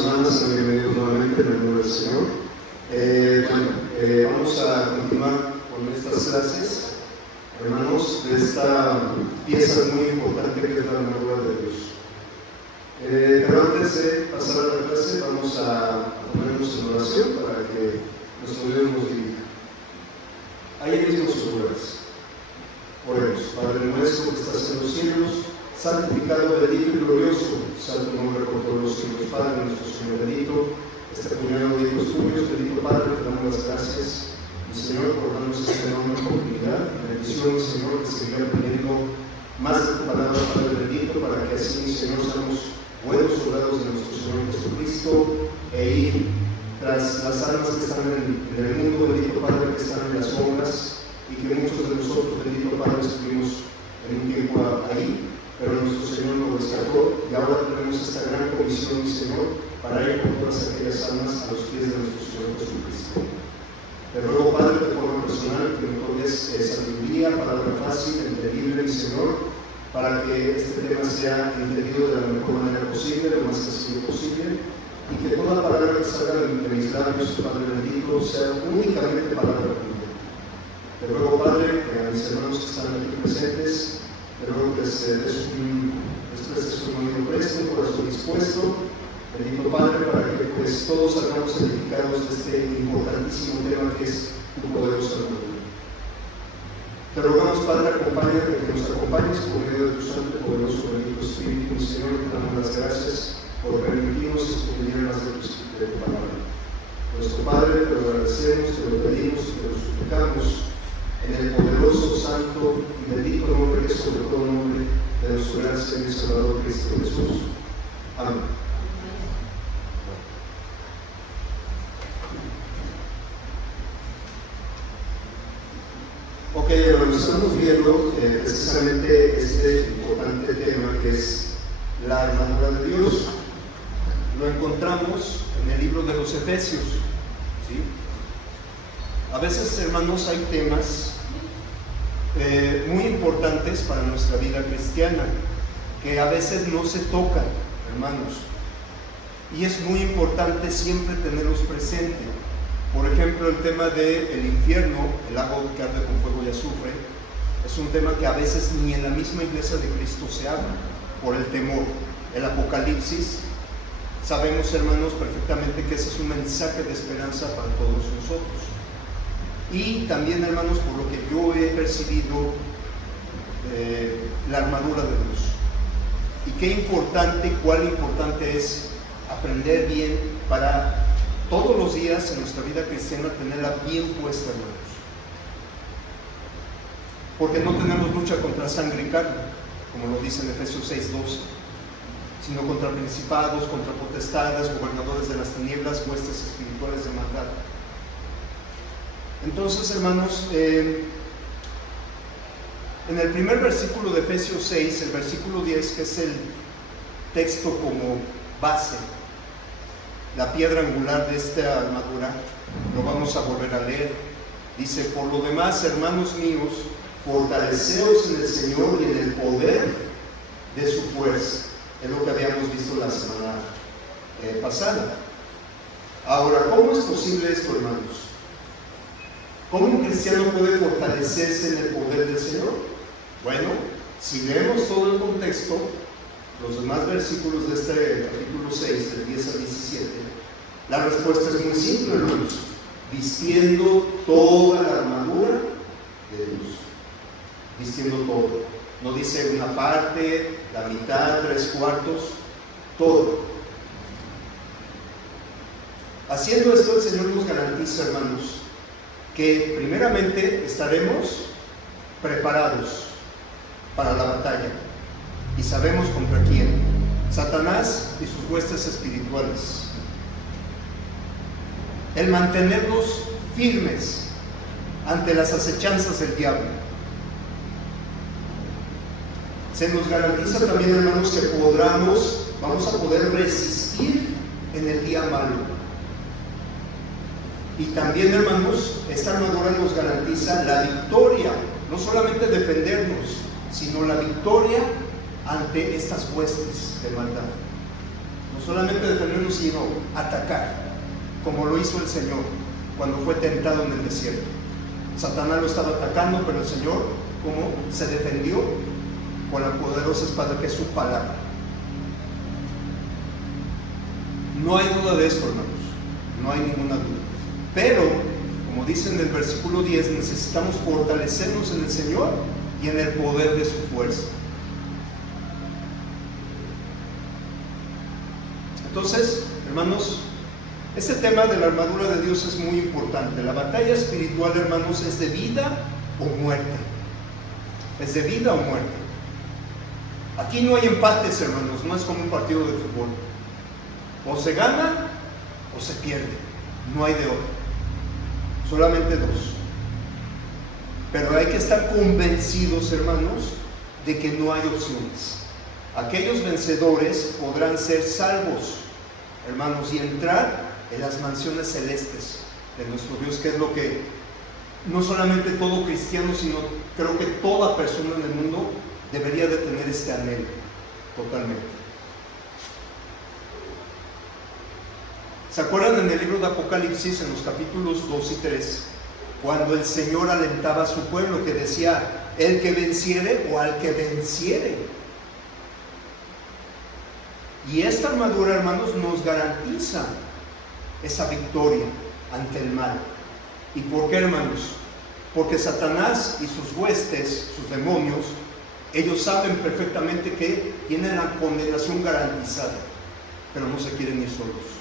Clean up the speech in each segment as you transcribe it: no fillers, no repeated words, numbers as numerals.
hermanos y hermanas, sean bienvenidos nuevamente en el nombre del Señor. Vamos a continuar con estas clases, hermanos, de esta pieza muy importante que es la armadura de Dios. Pero antes de pasar a la clase, vamos a ponernos en oración para que nuestro Dios nos dirija. Ahí mismo sus lugares. Oremos. Padre nuestro que estás en los cielos, santificado, bendito y glorioso sea tu nombre por todos los siglos. Padre nuestro Señor bendito, este puñado de hijos tuyos, bendito Padre, te damos las gracias, mi Señor, por darnos esta enorme oportunidad. Bendiciones, Señor, que seguir aprendiendo más de tu palabra, Padre bendito, para que así, mi Señor, seamos buenos soldados de nuestro Señor Jesucristo e ir tras las almas que están en el mundo, bendito Padre, que están en las sombras, y que muchos de nosotros, bendito Padre, estuvimos en un tiempo ahí, pero nuestro Señor nos rescató y ahora tenemos esta gran comisión, mi Señor, para ir por todas aquellas almas a los pies de nuestro Señor Jesucristo. Te ruego, Padre, de forma personal, que me toques sabiduría, palabra fácil, entendible, mi Señor, para que este tema sea entendido de la mejor manera posible, lo más sencillo posible, y que toda palabra que salga de mis labios, Padre bendito, sea únicamente palabra tuya. Te ruego, Padre, que a mis hermanos que están aquí presentes, te ruego que les prestes un oído presto, un corazón dispuesto, bendito Padre, para que pues todos salgamos edificados de este importantísimo tema que es tu poderosa armadura. Te rogamos, Padre, acompáñate, que nos acompañes por medio de tu santo y poderoso bendito Espíritu, mi Señor, te damos las gracias por permitirnos escudriñar más de tu palabra. Nuestro Padre, te lo agradecemos, te lo pedimos y te lo suplicamos en el poderoso, santo y bendito nombre que es sobre todo nombre de nuestro gran Señor y Salvador Cristo Jesús. Amén. Ok, hermanos, estamos viendo precisamente este importante tema que es la armadura de Dios. Lo encontramos en el libro de los Efesios, ¿sí? A veces, hermanos, hay temas muy importantes para nuestra vida cristiana que a veces no se tocan, hermanos, y es muy importante siempre tenerlos presentes. Por ejemplo, el tema del infierno, el lago que arde con fuego y azufre, es un tema que a veces ni en la misma iglesia de Cristo se habla por el temor. El Apocalipsis, sabemos, hermanos, perfectamente que ese es un mensaje de esperanza para todos nosotros. Y también, hermanos, por lo que yo he percibido, la armadura de Dios. Y qué importante, cuál importante es aprender bien para todos los días en nuestra vida cristiana tenerla bien puesta, hermanos. Porque no tenemos lucha contra sangre y carne, como lo dice en Efesios 6:12, sino contra principados, contra potestades, gobernadores de las tinieblas, huestes espirituales de maldad. Entonces, hermanos, en el primer versículo de Efesios 6, el versículo 10, que es el texto como base, la piedra angular de esta armadura, lo vamos a volver a leer. Dice: por lo demás, hermanos míos, fortaleceos en el Señor y en el poder de su fuerza. Es lo que habíamos visto la semana pasada. Ahora, ¿cómo es posible esto, hermanos? ¿Cómo un cristiano puede fortalecerse en el poder del Señor? Bueno, si leemos todo el contexto, los demás versículos de este capítulo 6, del 10 al 17, la respuesta es muy simple, hermanos: vistiendo toda la armadura de Dios. Vistiendo todo. No dice una parte, la mitad, 3/4, todo. Haciendo esto, el Señor nos garantiza, hermanos, que primeramente estaremos preparados para la batalla. Y sabemos contra quién: Satanás y sus huestes espirituales. El mantenernos firmes ante las acechanzas del diablo. Se nos garantiza también, hermanos, que vamos a poder resistir en el día malo. Y también, hermanos, esta armadura nos garantiza la victoria, no solamente defendernos, sino la victoria ante estas huestes de maldad. No solamente defendernos, sino atacar, como lo hizo el Señor cuando fue tentado en el desierto. Satanás lo estaba atacando, pero el Señor, ¿cómo se defendió? Con la poderosa espada que es su palabra. No hay duda de esto, hermanos, no hay ninguna duda. Pero, como dice en el versículo 10, necesitamos fortalecernos en el Señor y en el poder de su fuerza. Entonces, hermanos, este tema de la armadura de Dios es muy importante. La batalla espiritual, hermanos, es de vida o muerte. Es de vida o muerte. Aquí no hay empates, hermanos, no es como un partido de fútbol. O se gana o se pierde. No hay de otro. Solamente dos. Pero hay que estar convencidos, hermanos, de que no hay opciones. Aquellos vencedores podrán ser salvos, hermanos, y entrar en las mansiones celestes de nuestro Dios, que es lo que no solamente todo cristiano, sino creo que toda persona en el mundo debería de tener este anhelo totalmente. ¿Se acuerdan en el libro de Apocalipsis, en los capítulos 2 y 3, cuando el Señor alentaba a su pueblo, que decía, el que venciere o al que venciere? Y esta armadura, hermanos, nos garantiza esa victoria ante el mal. ¿Y por qué, hermanos? Porque Satanás y sus huestes, sus demonios, ellos saben perfectamente que tienen la condenación garantizada, pero no se quieren ir solos.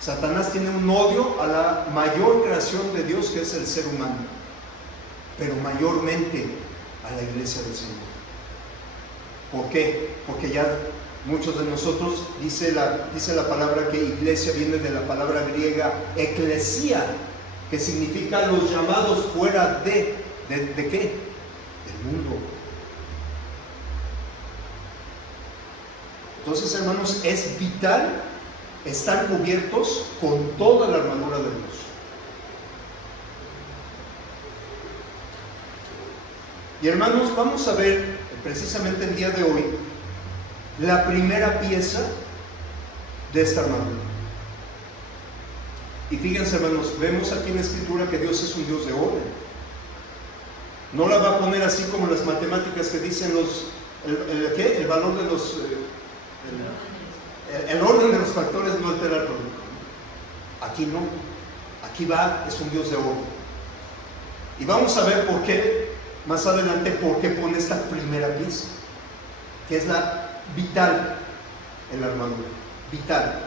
Satanás tiene un odio a la mayor creación de Dios, que es el ser humano, pero mayormente a la iglesia del Señor. ¿Por qué? Porque ya muchos de nosotros, dice la palabra que iglesia viene de la palabra griega eclesia, que significa los llamados fuera ¿de qué? Del mundo. Entonces, hermanos, es vital estar cubiertos con toda la armadura de Dios. Y hermanos, vamos a ver precisamente el día de hoy la primera pieza de esta armadura. Y fíjense, hermanos, vemos aquí en la escritura que Dios es un Dios de orden. No la va a poner así como las matemáticas que dicen el valor de los el orden de los factores no altera el producto. Aquí no, aquí es un Dios de orden. Y vamos a ver por qué más adelante, por qué pone esta primera pieza, que es la vital en la armadura, vital.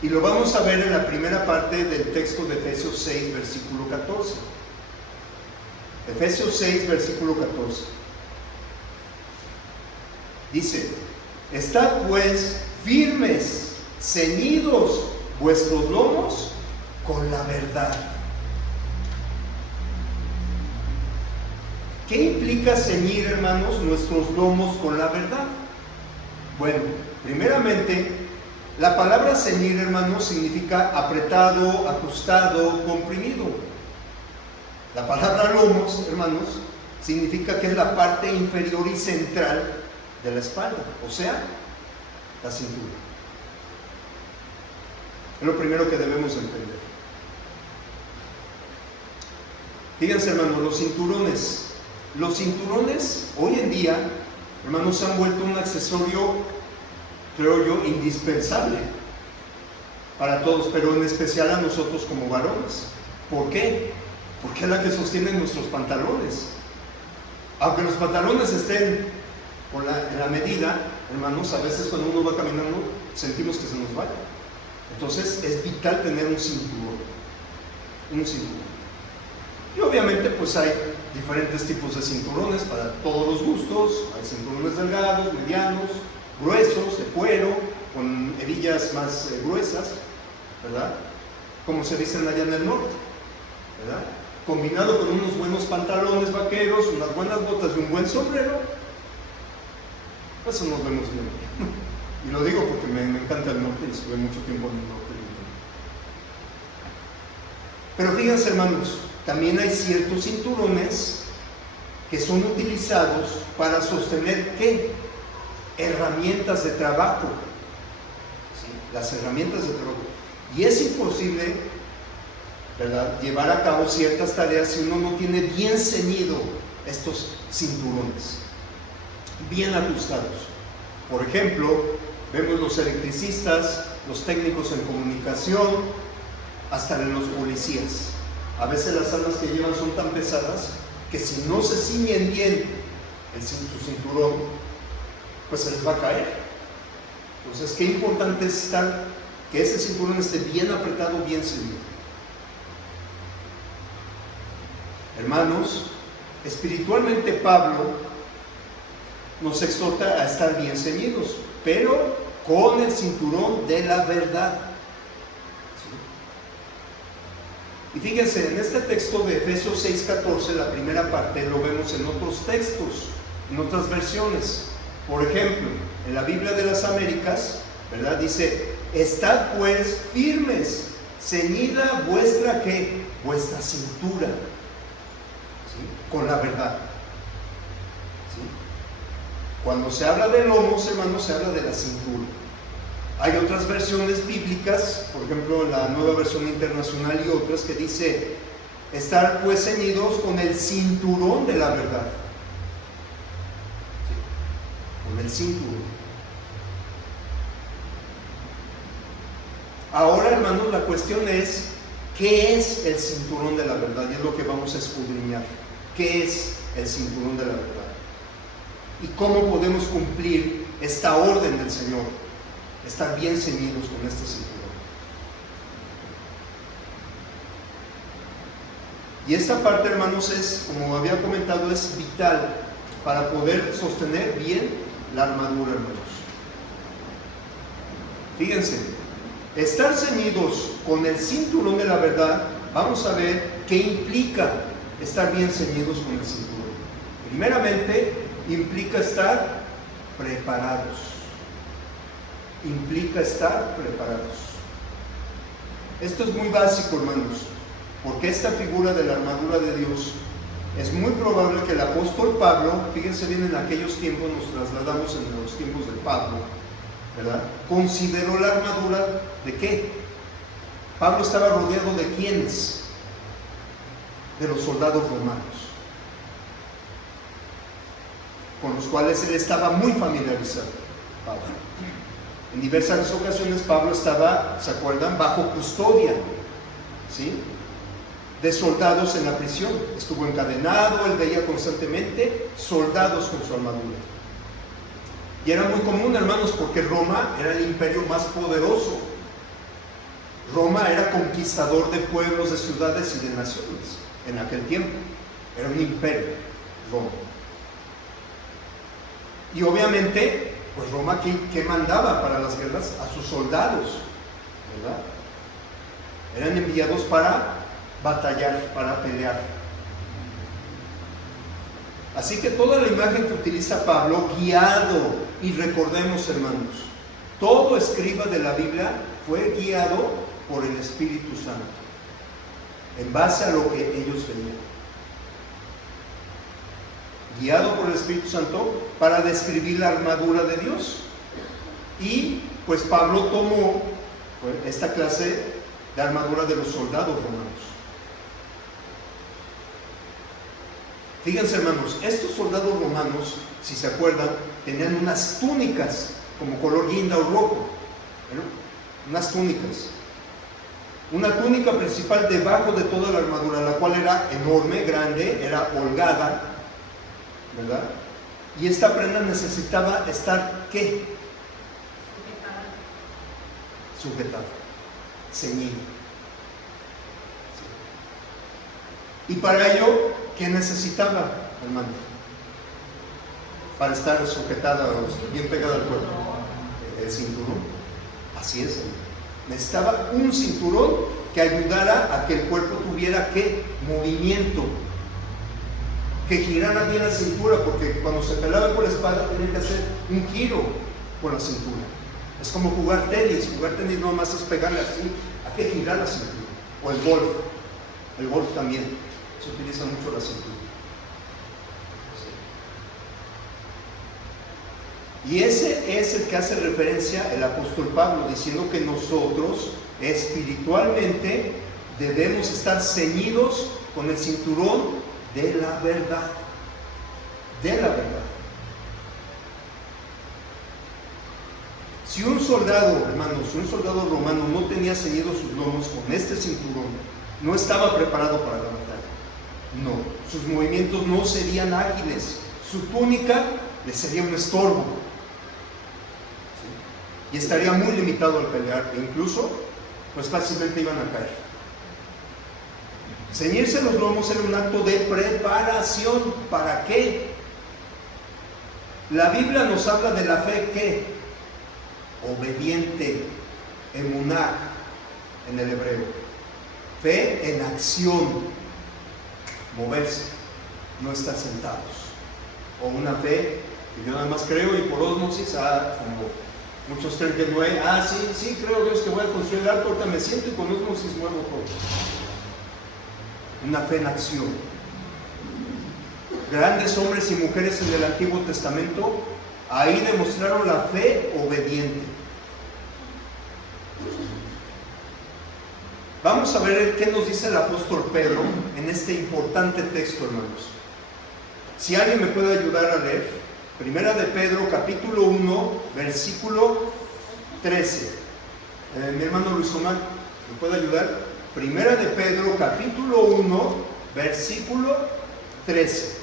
Y lo vamos a ver en la primera parte del texto de Efesios 6, versículo 14. Efesios 6, versículo 14. Dice, estad pues firmes, ceñidos vuestros lomos con la verdad. ¿Qué implica ceñir, hermanos, nuestros lomos con la verdad? Bueno, primeramente, la palabra ceñir, hermanos, significa apretado, ajustado, comprimido. La palabra lomos, hermanos, significa que es la parte inferior y central de la espalda, o sea, la cintura. Es lo primero que debemos entender. Fíjense, hermanos, los cinturones hoy en día, hermanos, se han vuelto un accesorio, creo yo, indispensable para todos, pero en especial a nosotros como varones. ¿Por qué? Porque es la que sostiene nuestros pantalones. Aunque los pantalones estén en la medida, hermanos, a veces cuando uno va caminando sentimos que se nos vaya. Entonces es vital tener un cinturón. Y obviamente pues hay diferentes tipos de cinturones para todos los gustos. Hay cinturones delgados, medianos, gruesos, de cuero, con hebillas más gruesas, ¿verdad? Como se dicen allá en el norte, ¿verdad? Combinado con unos buenos pantalones vaqueros, unas buenas botas y un buen sombrero, eso nos vemos bien. Y lo digo porque me encanta el norte y estuve mucho tiempo en el norte. Pero fíjense, hermanos, también hay ciertos cinturones que son utilizados para sostener ¿qué? Herramientas de trabajo. ¿Sí? Las herramientas de trabajo. Y es imposible, ¿verdad?, llevar a cabo ciertas tareas si uno no tiene bien ceñido estos cinturones, bien ajustados. Por ejemplo, vemos los electricistas, los técnicos en comunicación, hasta los policías. A veces las armas que llevan son tan pesadas que si no se ciñen bien su cinturón, pues se les va a caer. Entonces, qué importante es que ese cinturón esté bien apretado, bien ceñido. Hermanos, espiritualmente Pablo nos exhorta a estar bien ceñidos, pero con el cinturón de la verdad. ¿Sí? Y fíjense, en este texto de Efesios 6:14, la primera parte, lo vemos en otros textos, en otras versiones. Por ejemplo, en la Biblia de las Américas, ¿verdad?, dice: estad pues firmes, ceñida vuestra ¿qué? Vuestra cintura, ¿sí?, con la verdad. ¿Sí? Cuando se habla de lomos, hermanos, se habla de la cintura. Hay otras versiones bíblicas, por ejemplo la Nueva Versión Internacional y otras, que dice: estar pues ceñidos con el cinturón de la verdad. ¿Sí? Con el cinturón. Ahora, hermanos, la cuestión es: ¿qué es el cinturón de la verdad? Y es lo que vamos a escudriñar. ¿Qué es el cinturón de la verdad? ¿Y cómo podemos cumplir esta orden del Señor? Estar bien ceñidos con este cinturón. Y esta parte, hermanos, es, como había comentado, es vital para poder sostener bien la armadura, hermanos. Fíjense, estar ceñidos con el cinturón de la verdad, vamos a ver qué implica estar bien ceñidos con el cinturón. Primeramente, implica estar preparados. Implica estar preparados. Esto es muy básico, hermanos, porque esta figura de la armadura de Dios es muy probable que el apóstol Pablo, fíjense bien, en aquellos tiempos nos trasladamos en los tiempos de Pablo, ¿verdad?, consideró la armadura ¿de qué? Pablo estaba rodeado de ¿quiénes? De los soldados romanos, con los cuales él estaba muy familiarizado, Pablo. En diversas ocasiones Pablo estaba, ¿se acuerdan?, bajo custodia, ¿sí?, de soldados en la prisión. Estuvo encadenado, él veía constantemente soldados con su armadura. Y era muy común, hermanos, porque Roma era el imperio más poderoso. Roma era conquistador de pueblos, de ciudades y de naciones en aquel tiempo. Era un imperio, Roma. Y obviamente, pues Roma, ¿qué mandaba para las guerras? A sus soldados, ¿verdad? Eran enviados para batallar, para pelear. Así que toda la imagen que utiliza Pablo, guiado, y recordemos, hermanos, todo escriba de la Biblia fue guiado por el Espíritu Santo, en base a lo que ellos veían. Guiado por el Espíritu Santo para describir la armadura de Dios. Y pues Pablo tomó esta clase de armadura de los soldados romanos. Fíjense, hermanos, estos soldados romanos, si se acuerdan, tenían unas túnicas como color guinda o rojo, ¿no? Unas túnicas. Una túnica principal debajo de toda la armadura, la cual era enorme, grande, era holgada, ¿verdad? Y esta prenda necesitaba estar, ¿qué? Sujetada, ceñida. Y para ello, ¿qué necesitaba, hermano? Para estar sujetada, bien pegada al cuerpo. El cinturón. Así es, hermano. Necesitaba un cinturón que ayudara a que el cuerpo tuviera, ¿qué? Movimiento. Que girara bien la cintura, porque cuando se pelaba con la espada tenía que hacer un giro con la cintura. Es como jugar tenis. Jugar tenis no más es pegarle así, hay que girar la cintura. O el golf también, se utiliza mucho la cintura. Y ese es el que hace referencia el apóstol Pablo, diciendo que nosotros espiritualmente debemos estar ceñidos con el cinturón de la verdad. De la verdad. Si un soldado, hermanos, un soldado romano no tenía ceñidos sus lomos con este cinturón, no estaba preparado para la batalla. No, sus movimientos no serían ágiles, su túnica le sería un estorbo. ¿Sí? Y estaría muy limitado al pelear, e incluso, pues fácilmente iban a caer. Ceñirse los lomos era un acto de preparación. ¿Para qué? La Biblia nos habla de la fe que obediente, emuná en el hebreo, fe en acción, moverse, no estar sentados, o una fe que yo nada más creo y por ósmosis, como muchos creen que no hay, sí, creo Dios que voy a construir el arco, ahorita me siento y con ósmosis muevo todo. Una fe en acción. Grandes hombres y mujeres en el Antiguo Testamento ahí demostraron la fe obediente. Vamos a ver qué nos dice el apóstol Pedro en este importante texto, hermanos. Si alguien me puede ayudar a leer, Primera de Pedro, capítulo 1, versículo 13. Mi hermano Luis Omar, ¿me puede ayudar? Primera de Pedro, capítulo 1, versículo 13.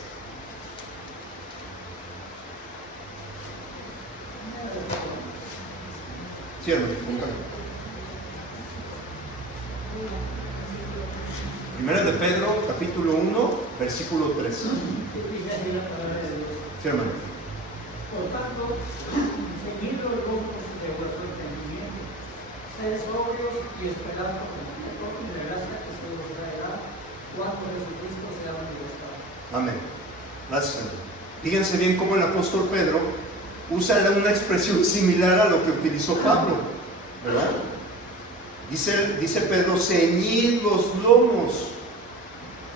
Sí, hermano, Primera de Pedro, capítulo 1, versículo 13. Sí, hermano. Por tanto, seguid los gustos de vuestro entendimiento, sed sobrios y esperad con el tiempo y la gracia que se os traerá cuando Jesucristo sea manifestado. Amén. Gracias. Fíjense bien cómo el apóstol Pedro usa una expresión similar a lo que utilizó Pablo, ¿verdad? Dice Pedro, ceñid los lomos.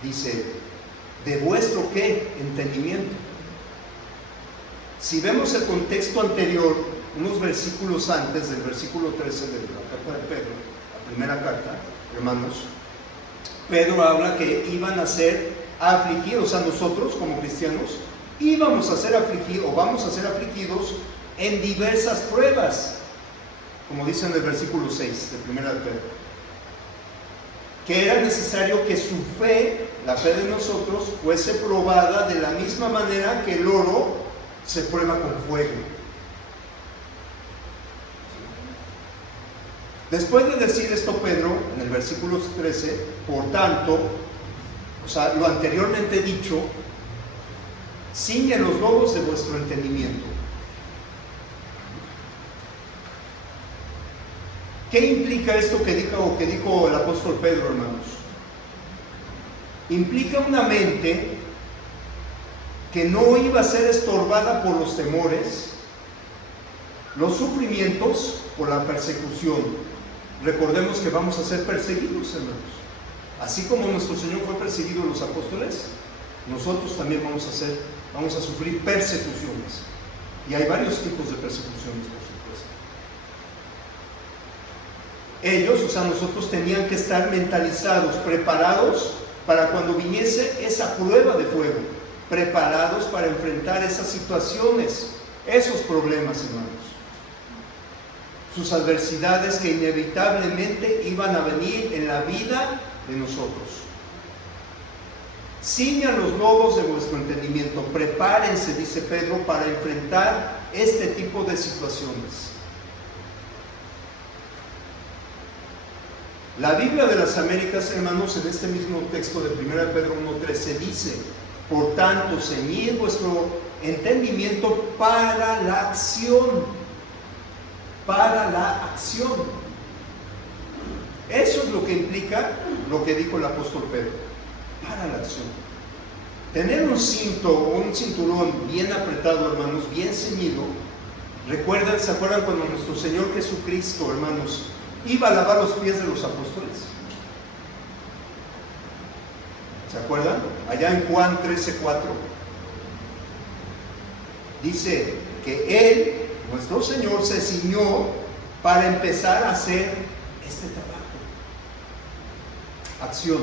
Dice, ¿de vuestro qué? Entendimiento. Si vemos el contexto anterior, unos versículos antes del versículo 13 de la carta de Pedro, la primera carta, hermanos, Pedro habla que iban a ser afligidos, a nosotros como cristianos, íbamos a ser afligidos, o vamos a ser afligidos en diversas pruebas, como dice en el versículo 6 de primera de Pedro, que era necesario que su fe, la fe de nosotros, fuese probada de la misma manera que el oro se prueba con fuego. Después de decir esto Pedro, en el versículo 13, por tanto, o sea, lo anteriormente dicho, ciñe los lomos de vuestro entendimiento. ¿Qué implica esto que dijo el apóstol Pedro, hermanos? Implica una mente que no iba a ser estorbada por los temores, los sufrimientos, por la persecución. Recordemos que vamos a ser perseguidos, hermanos. Así como nuestro Señor fue perseguido de los apóstoles, nosotros también vamos a sufrir persecuciones. Y hay varios tipos de persecuciones, por supuesto. Ellos, o sea, nosotros tenían que estar mentalizados, preparados para cuando viniese esa prueba de fuego, preparados para enfrentar esas situaciones, esos problemas, hermanos. Sus adversidades que inevitablemente iban a venir en la vida de nosotros. Ciñan los lomos de vuestro entendimiento, prepárense, dice Pedro, para enfrentar este tipo de situaciones. La Biblia de las Américas, hermanos, en este mismo texto de 1 Pedro 1:13 dice, por tanto, ceñid vuestro entendimiento para la acción. Para la acción. Eso es lo que implica lo que dijo el apóstol Pedro. Para la acción. Tener un cinto o un cinturón bien apretado, hermanos, bien ceñido. ¿Se acuerdan cuando nuestro Señor Jesucristo, hermanos, iba a lavar los pies de los apóstoles? ¿Se acuerdan? Allá en Juan 13:4 dice que Él, nuestro Señor, se ciñó para empezar a hacer este trabajo. Acción.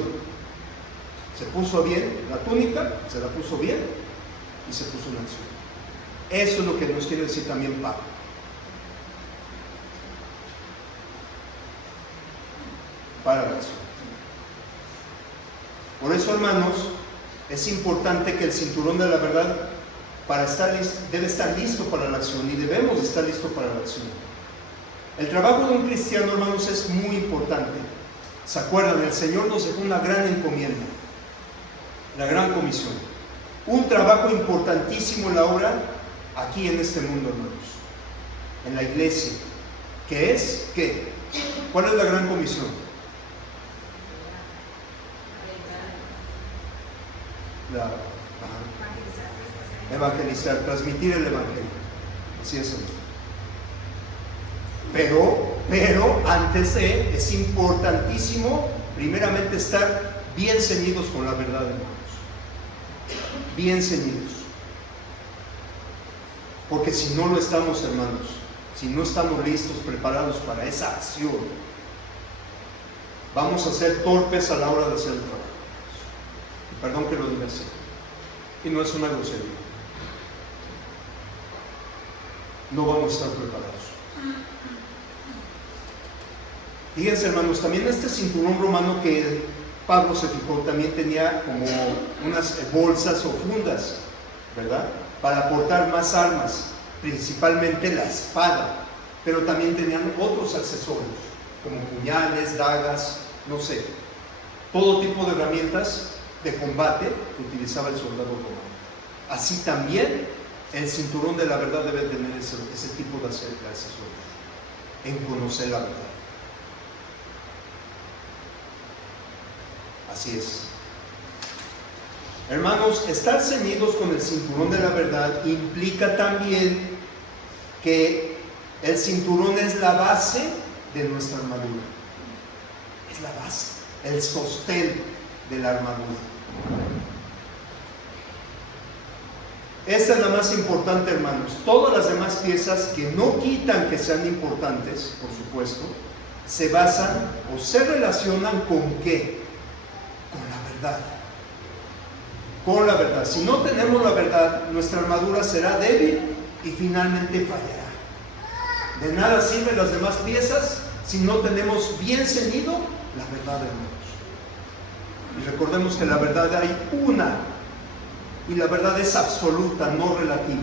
Se puso bien la túnica, se la puso bien y se puso en acción. Eso es lo que nos quiere decir también Pablo. Para la acción. Por eso, hermanos, es importante que el cinturón de la verdad debe estar listo para la acción, y debemos estar listos para la acción. El trabajo de un cristiano, hermanos, es muy importante. ¿Se acuerdan? El Señor nos dejó una gran encomienda, la gran comisión. Un trabajo importantísimo en la obra aquí en este mundo, hermanos, en la iglesia, que es, ¿qué? ¿Cuál es la gran comisión? Evangelizar, transmitir el evangelio. Así es, hermano. Pero antes es importantísimo, primeramente, estar bien ceñidos con la verdad, hermanos. Bien ceñidos. Porque si no lo estamos, hermanos, si no estamos listos, preparados para esa acción, vamos a ser torpes a la hora de hacer el trabajo. Y perdón que lo diga así. Y no es una grosería. No vamos a estar preparados. Fíjense, hermanos, también este cinturón romano que Pablo se fijó, también tenía como unas bolsas o fundas, ¿verdad? Para aportar más armas, principalmente la espada, pero también tenían otros accesorios, como puñales, dagas, no sé, todo tipo de herramientas de combate que utilizaba el soldado romano. Así también el cinturón de la verdad debe tener ese tipo de accesorios, en conocer la verdad. Así es. Hermanos, estar ceñidos con el cinturón de la verdad implica también que el cinturón es la base de nuestra armadura. Es la base, el sostén de la armadura. Esta es la más importante, hermanos. Todas las demás piezas, que no quitan que sean importantes, por supuesto, se basan o se relacionan con ¿qué? Con la verdad. Con la verdad. Si no tenemos la verdad, nuestra armadura será débil y finalmente fallará. De nada sirven las demás piezas si no tenemos bien ceñido la verdad, hermanos. Y recordemos que la verdad hay una, y la verdad es absoluta, no relativa.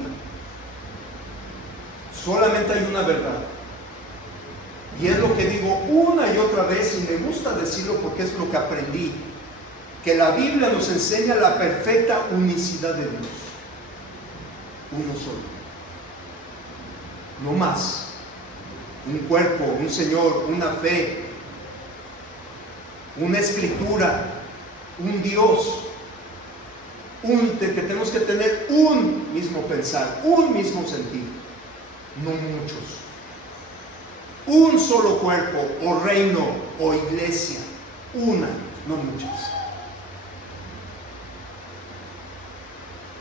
Solamente hay una verdad. Y es lo que digo una y otra vez, y me gusta decirlo porque es lo que aprendí, que la Biblia nos enseña la perfecta unicidad de Dios. Uno solo. No más. Un cuerpo, un Señor, una fe, una escritura, un Dios. Que tenemos que tener un mismo pensar, un mismo sentir, no muchos. Un solo cuerpo, o reino, o iglesia, una, no muchas.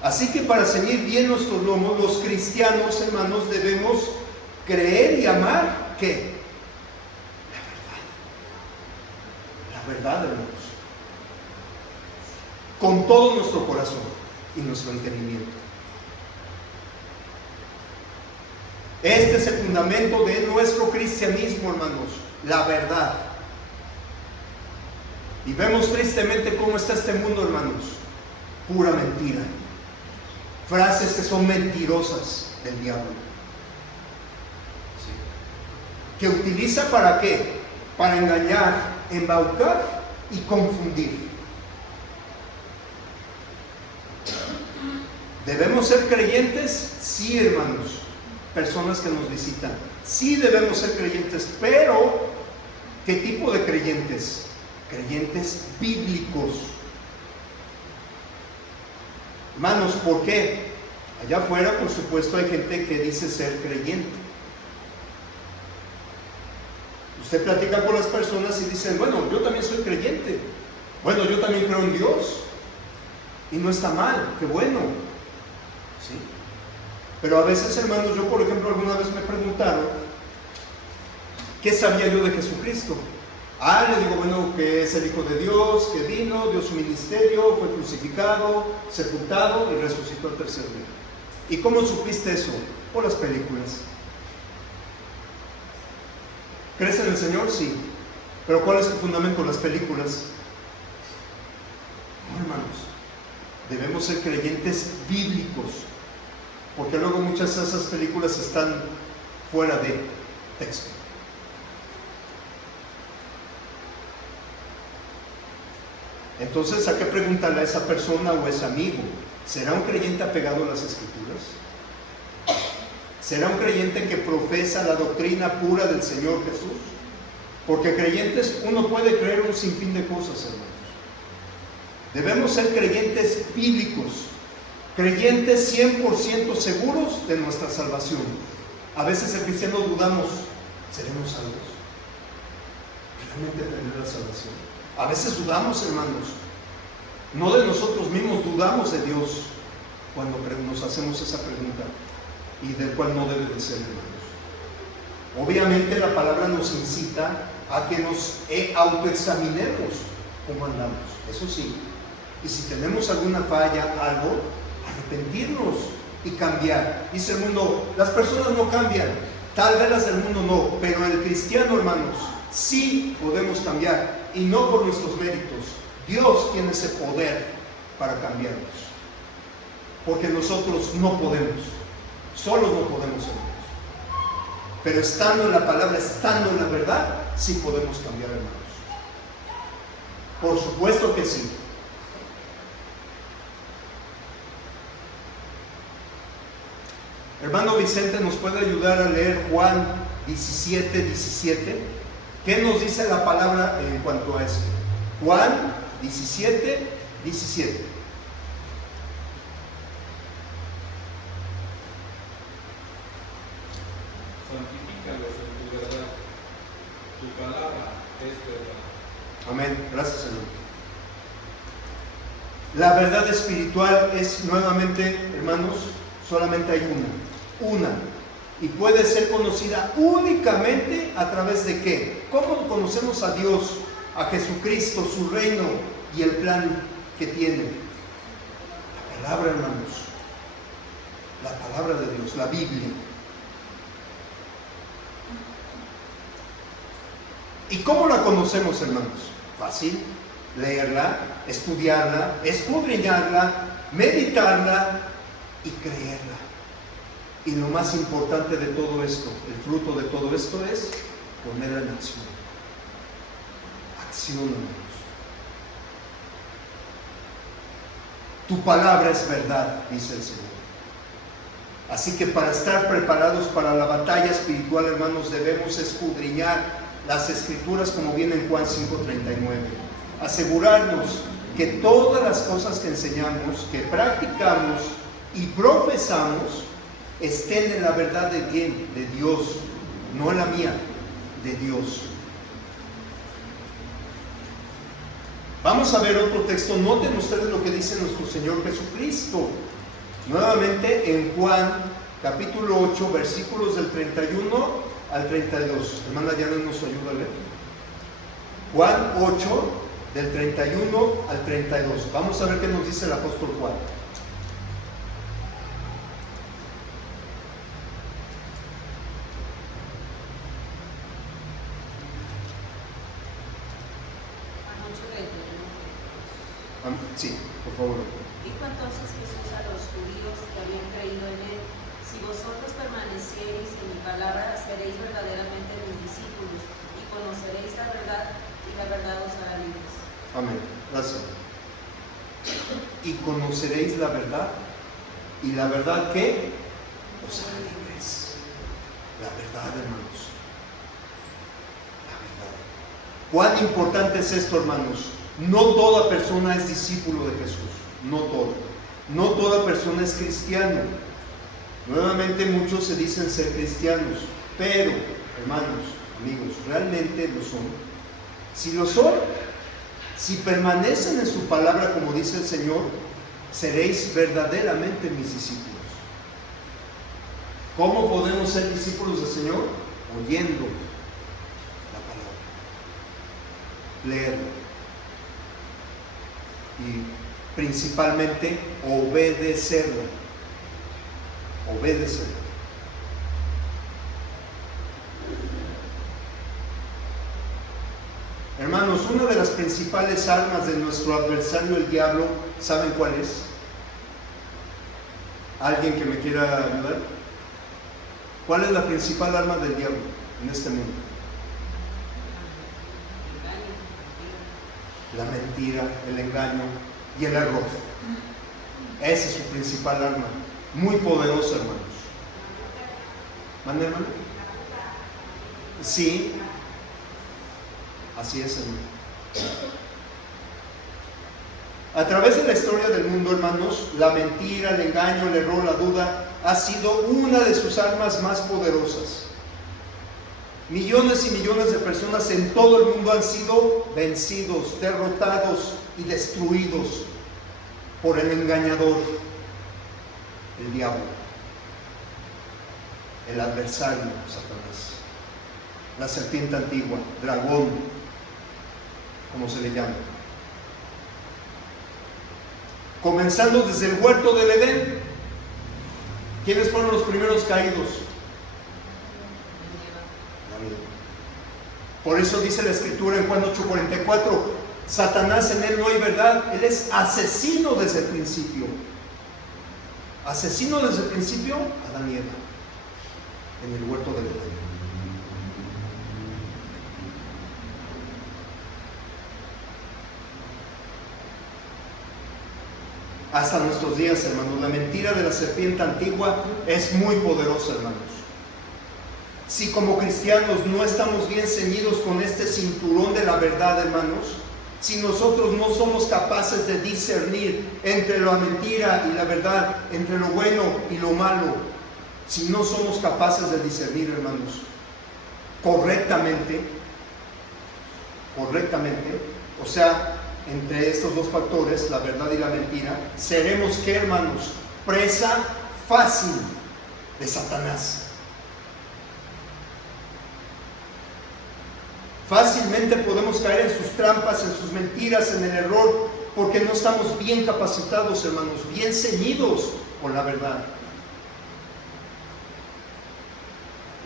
Así que para ceñir bien nuestros lomos, los cristianos, hermanos, debemos creer y amar, ¿qué? La verdad, hermanos. Con todo nuestro corazón y nuestro entendimiento. Este es el fundamento de nuestro cristianismo, hermanos, la verdad. Y vemos tristemente cómo está este mundo, hermanos. Pura mentira. Frases que son mentirosas del diablo. ¿Sí? Que utiliza ¿para qué? Para engañar, embaucar y confundir. ¿Debemos ser creyentes? Sí, hermanos, personas que nos visitan. Sí debemos ser creyentes, pero ¿qué tipo de creyentes? Creyentes bíblicos. Hermanos, ¿por qué? Allá afuera, por supuesto, hay gente que dice ser creyente. Usted platica con las personas y dicen, bueno, yo también soy creyente. Bueno, yo también creo en Dios. Y no está mal, qué bueno. ¿Sí? Pero a veces, hermanos, yo por ejemplo alguna vez me preguntaron ¿qué sabía yo de Jesucristo? Le digo, bueno, que es el Hijo de Dios, que vino, dio su ministerio, fue crucificado, sepultado y resucitó al tercer día. ¿Y cómo supiste eso? Por las películas. ¿Crees en el Señor? Sí. ¿Pero cuál es tu fundamento? Las películas. No, hermanos. Debemos ser creyentes bíblicos, porque luego muchas de esas películas están fuera de texto. Entonces hay que preguntarle a esa persona o a ese amigo, ¿será un creyente apegado a las Escrituras? ¿Será un creyente que profesa la doctrina pura del Señor Jesús? Porque creyentes, uno puede creer un sinfín de cosas, hermanos. Debemos ser creyentes bíblicos, creyentes 100% seguros de nuestra salvación. A veces el cristiano dudamos, ¿seremos salvos? ¿Realmente tener la salvación? A veces dudamos, hermanos, no de nosotros mismos, dudamos de Dios cuando nos hacemos esa pregunta, y del cual no debe de ser, hermanos. Obviamente la palabra nos incita a que nos autoexaminemos cómo andamos, eso sí, y si tenemos alguna falla, algo, arrepentirnos y cambiar. Dice el mundo, las personas no cambian, tal vez las del mundo no, pero el cristiano, hermanos, sí podemos cambiar, y no por nuestros méritos. Dios tiene ese poder para cambiarnos, porque nosotros no podemos, solos no podemos, hermanos. Pero estando en la palabra, estando en la verdad, sí podemos cambiar, hermanos. Por supuesto que sí. Hermano Vicente, ¿nos puede ayudar a leer Juan 17:17? ¿Qué nos dice la palabra en cuanto a esto? Juan 17:17. Santifícalos en tu verdad, tu palabra es verdad. Amén, gracias, Señor. La verdad espiritual es, nuevamente, hermanos, solamente hay una, y puede ser conocida únicamente a través de ¿qué? ¿Cómo conocemos a Dios, a Jesucristo, su reino y el plan que tiene? La palabra, hermanos, la palabra de Dios, la Biblia. ¿Y cómo la conocemos, hermanos? Fácil, leerla, estudiarla, escudriñarla, meditarla y creerla. Y lo más importante de todo esto, el fruto de todo esto es ponerla en acción. Acción, hermanos. Tu palabra es verdad, dice el Señor. Así que para estar preparados para la batalla espiritual, hermanos, debemos escudriñar las Escrituras como viene en Juan 5:39. Asegurarnos que todas las cosas que enseñamos, que practicamos y profesamos estén en la verdad de quién, de Dios, no en la mía, de Dios. Vamos a ver otro texto. Noten ustedes lo que dice nuestro Señor Jesucristo. Nuevamente en Juan capítulo 8, versículos del 31 al 32. Hermana Janet nos ayuda a leer. Juan 8, del 31 al 32. Vamos a ver qué nos dice el apóstol Juan. Sí, por favor. Dijo entonces Jesús a los judíos que habían creído en él: si vosotros permaneciereis en mi palabra, seréis verdaderamente mis discípulos, y conoceréis la verdad, y la verdad os hará libres. Amén. Gracias. Y conoceréis la verdad, y la verdad ¿qué? Os hará libres. La verdad, hermanos. La verdad. ¿Cuán importante es esto, hermanos? No toda persona es discípulo de Jesús, no todo. No toda persona es cristiano. Nuevamente muchos se dicen ser cristianos, pero, hermanos, amigos, realmente lo son. Si lo son, si permanecen en su palabra como dice el Señor, seréis verdaderamente mis discípulos. ¿Cómo podemos ser discípulos del Señor? Oyendo la palabra, leerla y principalmente obedecerla. Obedecerla. Hermanos, una de las principales armas de nuestro adversario, el diablo, ¿saben cuál es? ¿Alguien que me quiera ayudar? ¿Cuál es la principal arma del diablo en este mundo? La mentira, el engaño y el error. Esa es su principal arma, muy poderosa, hermanos. ¿Mande, hermano? Sí, así es, hermano. A través de la historia del mundo, hermanos, la mentira, el engaño, el error, la duda ha sido una de sus armas más poderosas. Millones y millones de personas en todo el mundo han sido vencidos, derrotados y destruidos por el engañador, el diablo, el adversario, Satanás, la serpiente antigua, dragón, como se le llama. Comenzando desde el huerto del Edén, ¿quiénes fueron los primeros caídos? Por eso dice la Escritura en Juan 8:44, Satanás, en él no hay verdad, él es asesino desde el principio. Asesino desde el principio, Adán y Eva, en el huerto del Edén. Hasta nuestros días, hermanos, la mentira de la serpiente antigua es muy poderosa, hermanos. Si como cristianos no estamos bien ceñidos con este cinturón de la verdad, hermanos, si nosotros no somos capaces de discernir entre la mentira y la verdad, entre lo bueno y lo malo, si no somos capaces de discernir, hermanos, correctamente, o sea, entre estos dos factores, la verdad y la mentira, seremos, ¿qué, hermanos? Presa fácil de Satanás. Fácilmente podemos caer en sus trampas, en sus mentiras, en el error, porque no estamos bien capacitados, hermanos, bien ceñidos con la verdad.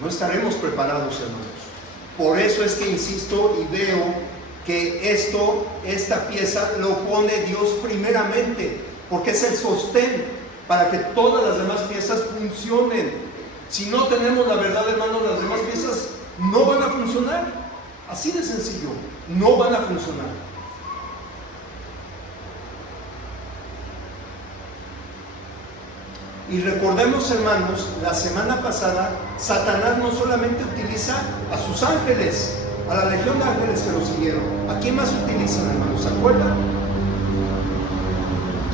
No estaremos preparados, hermanos. Por eso es que insisto y veo que esta pieza lo pone Dios primeramente, porque es el sostén para que todas las demás piezas funcionen. Si no tenemos la verdad, hermanos, las demás piezas no van a funcionar. Así de sencillo, no van a funcionar. Y recordemos, hermanos, la semana pasada, Satanás no solamente utiliza a sus ángeles, a la legión de ángeles que lo siguieron. ¿A quién más utilizan, hermanos? ¿Se acuerdan?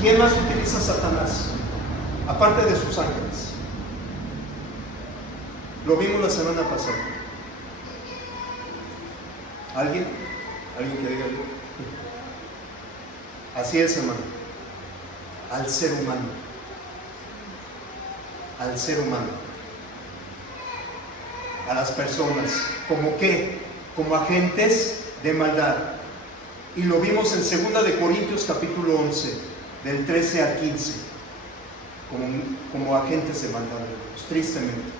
¿Quién más utiliza Satanás? Aparte de sus ángeles. Lo vimos la semana pasada. ¿Alguien? ¿Alguien que diga algo? Así es, hermano. Al ser humano. Al ser humano. A las personas. ¿Como qué? Como agentes de maldad. Y lo vimos en 2 de Corintios capítulo 11, del 13 al 15. Como agentes de maldad, tristemente.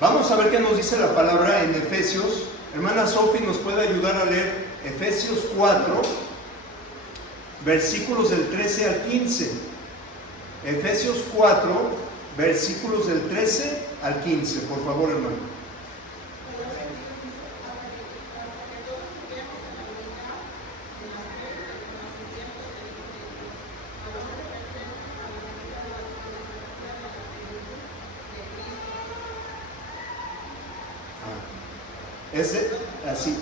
Vamos a ver qué nos dice la palabra en Efesios. Hermana Sophie nos puede ayudar a leer Efesios 4, versículos del 13 al 15. Efesios 4, versículos del 13 al 15, por favor, hermano. Es así.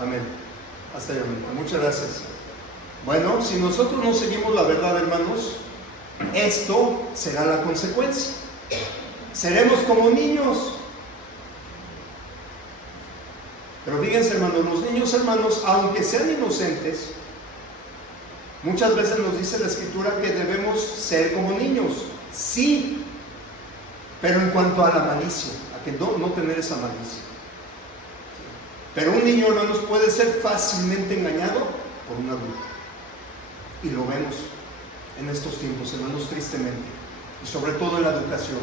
Amén. Hasta ya, muchas gracias. Bueno, si nosotros no seguimos la verdad, hermanos, esto será la consecuencia. Seremos como niños. Pero fíjense, hermanos, los niños, hermanos, aunque sean inocentes, muchas veces nos dice la Escritura que debemos ser como niños. Sí, pero en cuanto a la malicia, a que no tener esa malicia. Pero un niño, hermanos, puede ser fácilmente engañado por un adulto. Y lo vemos en estos tiempos, hermanos, tristemente. Y sobre todo en la educación.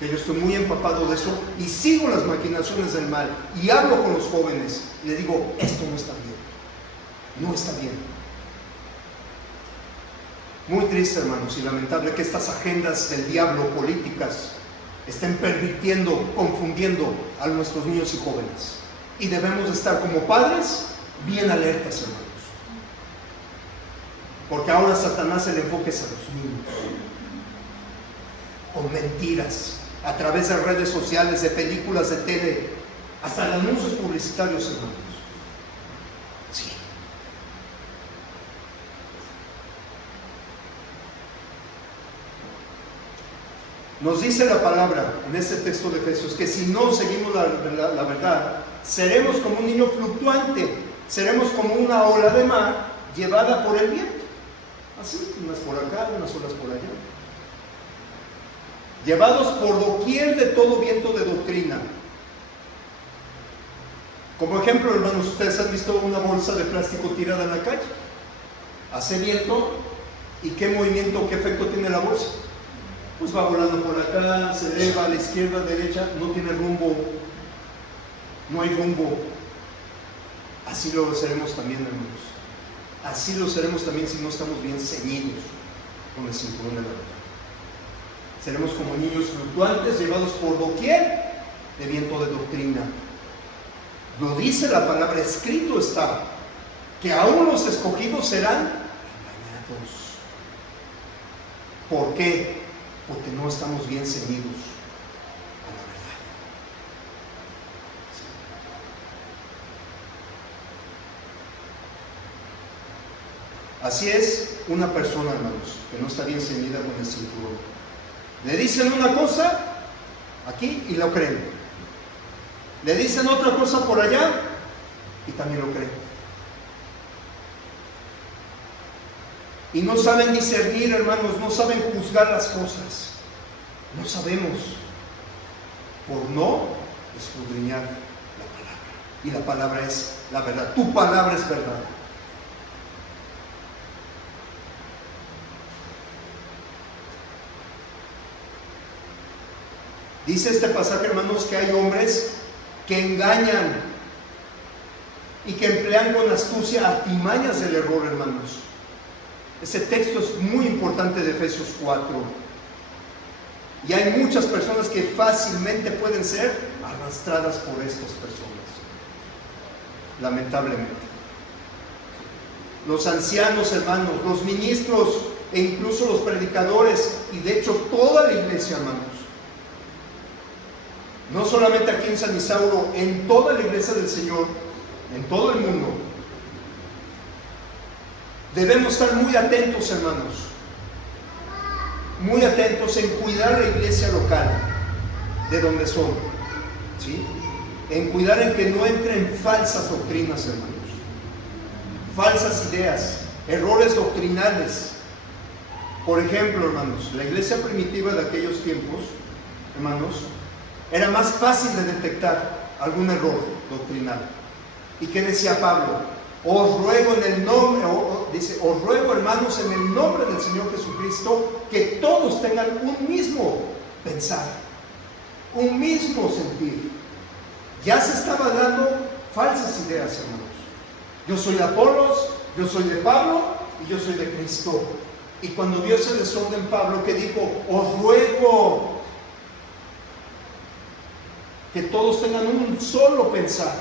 Que yo estoy muy empapado de eso y sigo las maquinaciones del mal. Y hablo con los jóvenes y les digo, esto no está bien. No está bien. Muy triste, hermanos, y lamentable que estas agendas del diablo políticas estén pervirtiendo, confundiendo a nuestros niños y jóvenes. Y debemos estar como padres bien alertas, hermanos. Porque ahora Satanás el enfoque es a los niños. Con mentiras, a través de redes sociales, de películas, de tele, hasta de anuncios publicitarios, hermanos. Sí. Nos dice la palabra en este texto de Efesios que si no seguimos la verdad, seremos como un niño fluctuante, seremos como una ola de mar llevada por el viento. Así, unas por acá, unas olas por allá. Llevados por doquier de todo viento de doctrina. Como ejemplo, hermanos, ustedes han visto una bolsa de plástico tirada en la calle. Hace viento y ¿qué movimiento, qué efecto tiene la bolsa? Pues va volando por acá, se eleva a la izquierda, a la derecha, no tiene rumbo, no hay rumbo. Así lo seremos también, hermanos. Así lo seremos también si no estamos bien ceñidos con el cinturón de la verdad. Seremos como niños fluctuantes, llevados por doquier de viento de doctrina. Lo dice la palabra, escrito está, que aún los escogidos serán engañados. ¿Por qué? Porque no estamos bien ceñidos a la verdad. Así es una persona, hermanos, que no está bien ceñida con el cinturón. Le dicen una cosa aquí y lo creen. Le dicen otra cosa por allá y también lo creen. Y no saben discernir, hermanos, no saben juzgar las cosas. No sabemos por no escudriñar la palabra. Y la palabra es la verdad. Tu palabra es verdad. Dice este pasaje, hermanos, que hay hombres que engañan y que emplean con astucia artimañas del error, hermanos. Ese texto es muy importante de Efesios 4. Y hay muchas personas que fácilmente pueden ser arrastradas por estas personas. Lamentablemente. Los ancianos, hermanos, los ministros e incluso los predicadores, y de hecho toda la iglesia, hermanos. No solamente aquí en San Isauro, en toda la iglesia del Señor, en todo el mundo. Debemos estar muy atentos, hermanos. Muy atentos en cuidar la iglesia local, de donde son. ¿Sí? En cuidar en que no entren falsas doctrinas, hermanos. Falsas ideas, errores doctrinales. Por ejemplo, hermanos, la iglesia primitiva de aquellos tiempos, hermanos, era más fácil de detectar algún error doctrinal. ¿Y qué decía Pablo? Os ruego en el nombre, dice, os ruego, hermanos, en el nombre del Señor Jesucristo, que todos tengan un mismo pensar, un mismo sentir. Ya se estaba dando falsas ideas, hermanos. Yo soy de Apolos, yo soy de Pablo y yo soy de Cristo. Y cuando vio ese desorden en Pablo, que dijo, os ruego que todos tengan un solo pensar,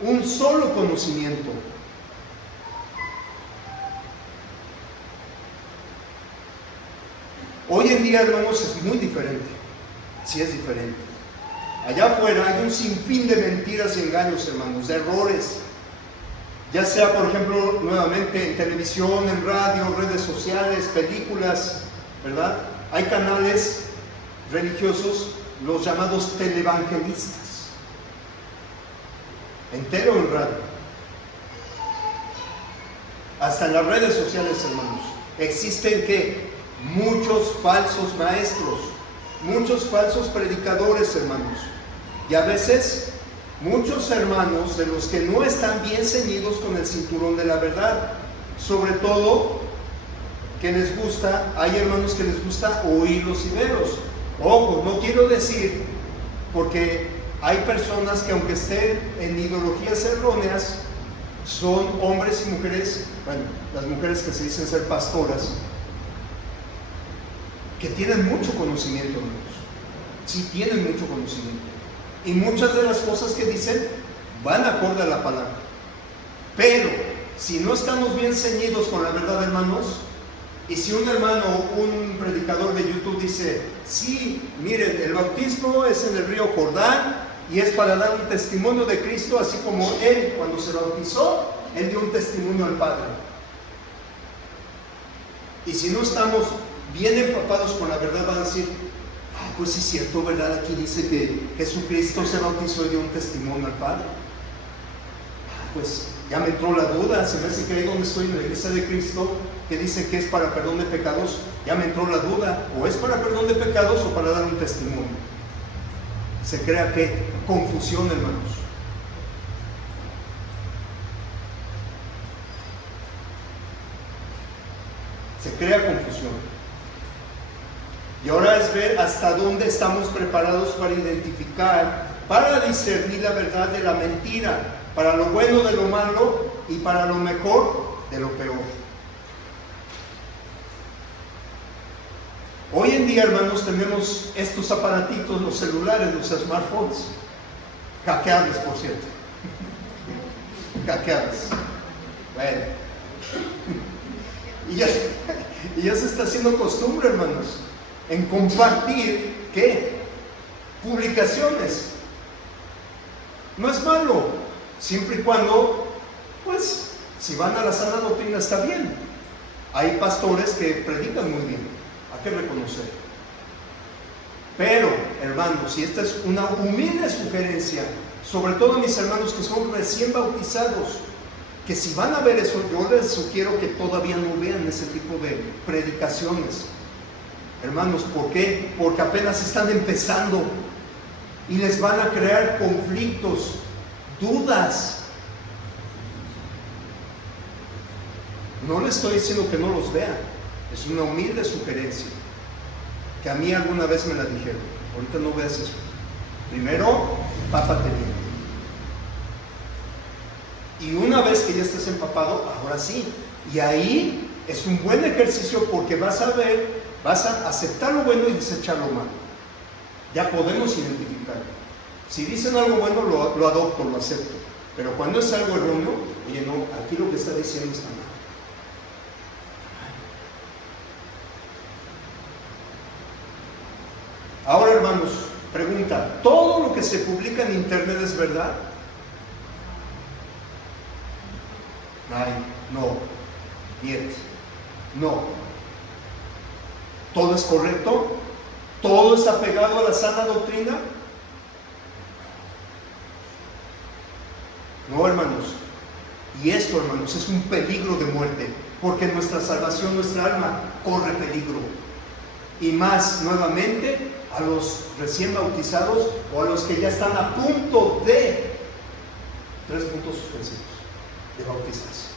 un solo conocimiento. Hoy en día, hermanos, es muy diferente. Sí es diferente. Allá afuera hay un sinfín de mentiras y engaños, hermanos, de errores ya sea, por ejemplo, nuevamente en televisión, en radio, redes sociales, películas, ¿verdad? Hay canales religiosos, los llamados televangelistas, en tele o en radio. Hasta en las redes sociales, hermanos, existen ¿qué? Muchos falsos maestros, muchos falsos predicadores, hermanos, y a veces muchos hermanos de los que no están bien ceñidos con el cinturón de la verdad. Sobre todo que les gusta, hay hermanos que les gusta oírlos y verlos. Ojo, no quiero decir, porque hay personas que aunque estén en ideologías erróneas, son hombres y mujeres, bueno, las mujeres que se dicen ser pastoras, que tienen mucho conocimiento, hermanos. Sí tienen mucho conocimiento. Y muchas de las cosas que dicen van acorde a la palabra. Pero si no estamos bien ceñidos con la verdad, hermanos, y si un hermano, un predicador de YouTube dice, sí, miren, el bautismo es en el río Jordán y es para dar un testimonio de Cristo, así como él, cuando se bautizó, él dio un testimonio al Padre. Y si no estamos bien empapados con la verdad, van a decir, pues sí es cierto, ¿verdad? Aquí dice que Jesucristo se bautizó y dio un testimonio al Padre. Pues ya me entró la duda, se me hace que ahí donde estoy en la iglesia de Cristo, que dice que es para perdón de pecados, ya me entró la duda, o es para perdón de pecados o para dar un testimonio. Se crea que confusión, hermanos. Se crea confusión. Y ahora es ver hasta dónde estamos preparados para identificar, para discernir la verdad de la mentira, para lo bueno de lo malo y para lo mejor de lo peor. Hoy en día, hermanos, tenemos estos aparatitos, los celulares, los smartphones, hackeables, por cierto. Hackeables. Bueno. Y ya se está haciendo costumbre, hermanos, en compartir, ¿qué? Publicaciones. No es malo, siempre y cuando, pues, si van a la sana doctrina está bien. Hay pastores que predican muy bien, hay que reconocer. Pero, hermanos, y esta es una humilde sugerencia, sobre todo a mis hermanos que son recién bautizados, que si van a ver eso, yo les sugiero que todavía no vean ese tipo de predicaciones. Hermanos, ¿por qué? Porque apenas están empezando y les van a crear conflictos, dudas. No les estoy diciendo que no los vean, es una humilde sugerencia, que a mí alguna vez me la dijeron. Ahorita no veas eso. Primero, empápate bien. Y una vez que ya estés empapado, ahora sí. Y ahí es un buen ejercicio porque vas a ver, vas a aceptar lo bueno y desechar lo malo. Ya podemos identificarlo. Si dicen algo bueno, lo adopto, lo acepto. Pero cuando es algo erróneo, oye, no, aquí lo que está diciendo está mal. Ahora, hermanos, pregunta, ¿todo lo que se publica en internet es verdad? Ay, no, niet, no. ¿Todo es correcto? ¿Todo está apegado a la sana doctrina? No, hermanos. Y esto, hermanos, es un peligro de muerte, porque nuestra salvación, nuestra alma, corre peligro. Y más, nuevamente, a los recién bautizados o a los que ya están a punto de, 3 puntos suspensivos, de bautizarse.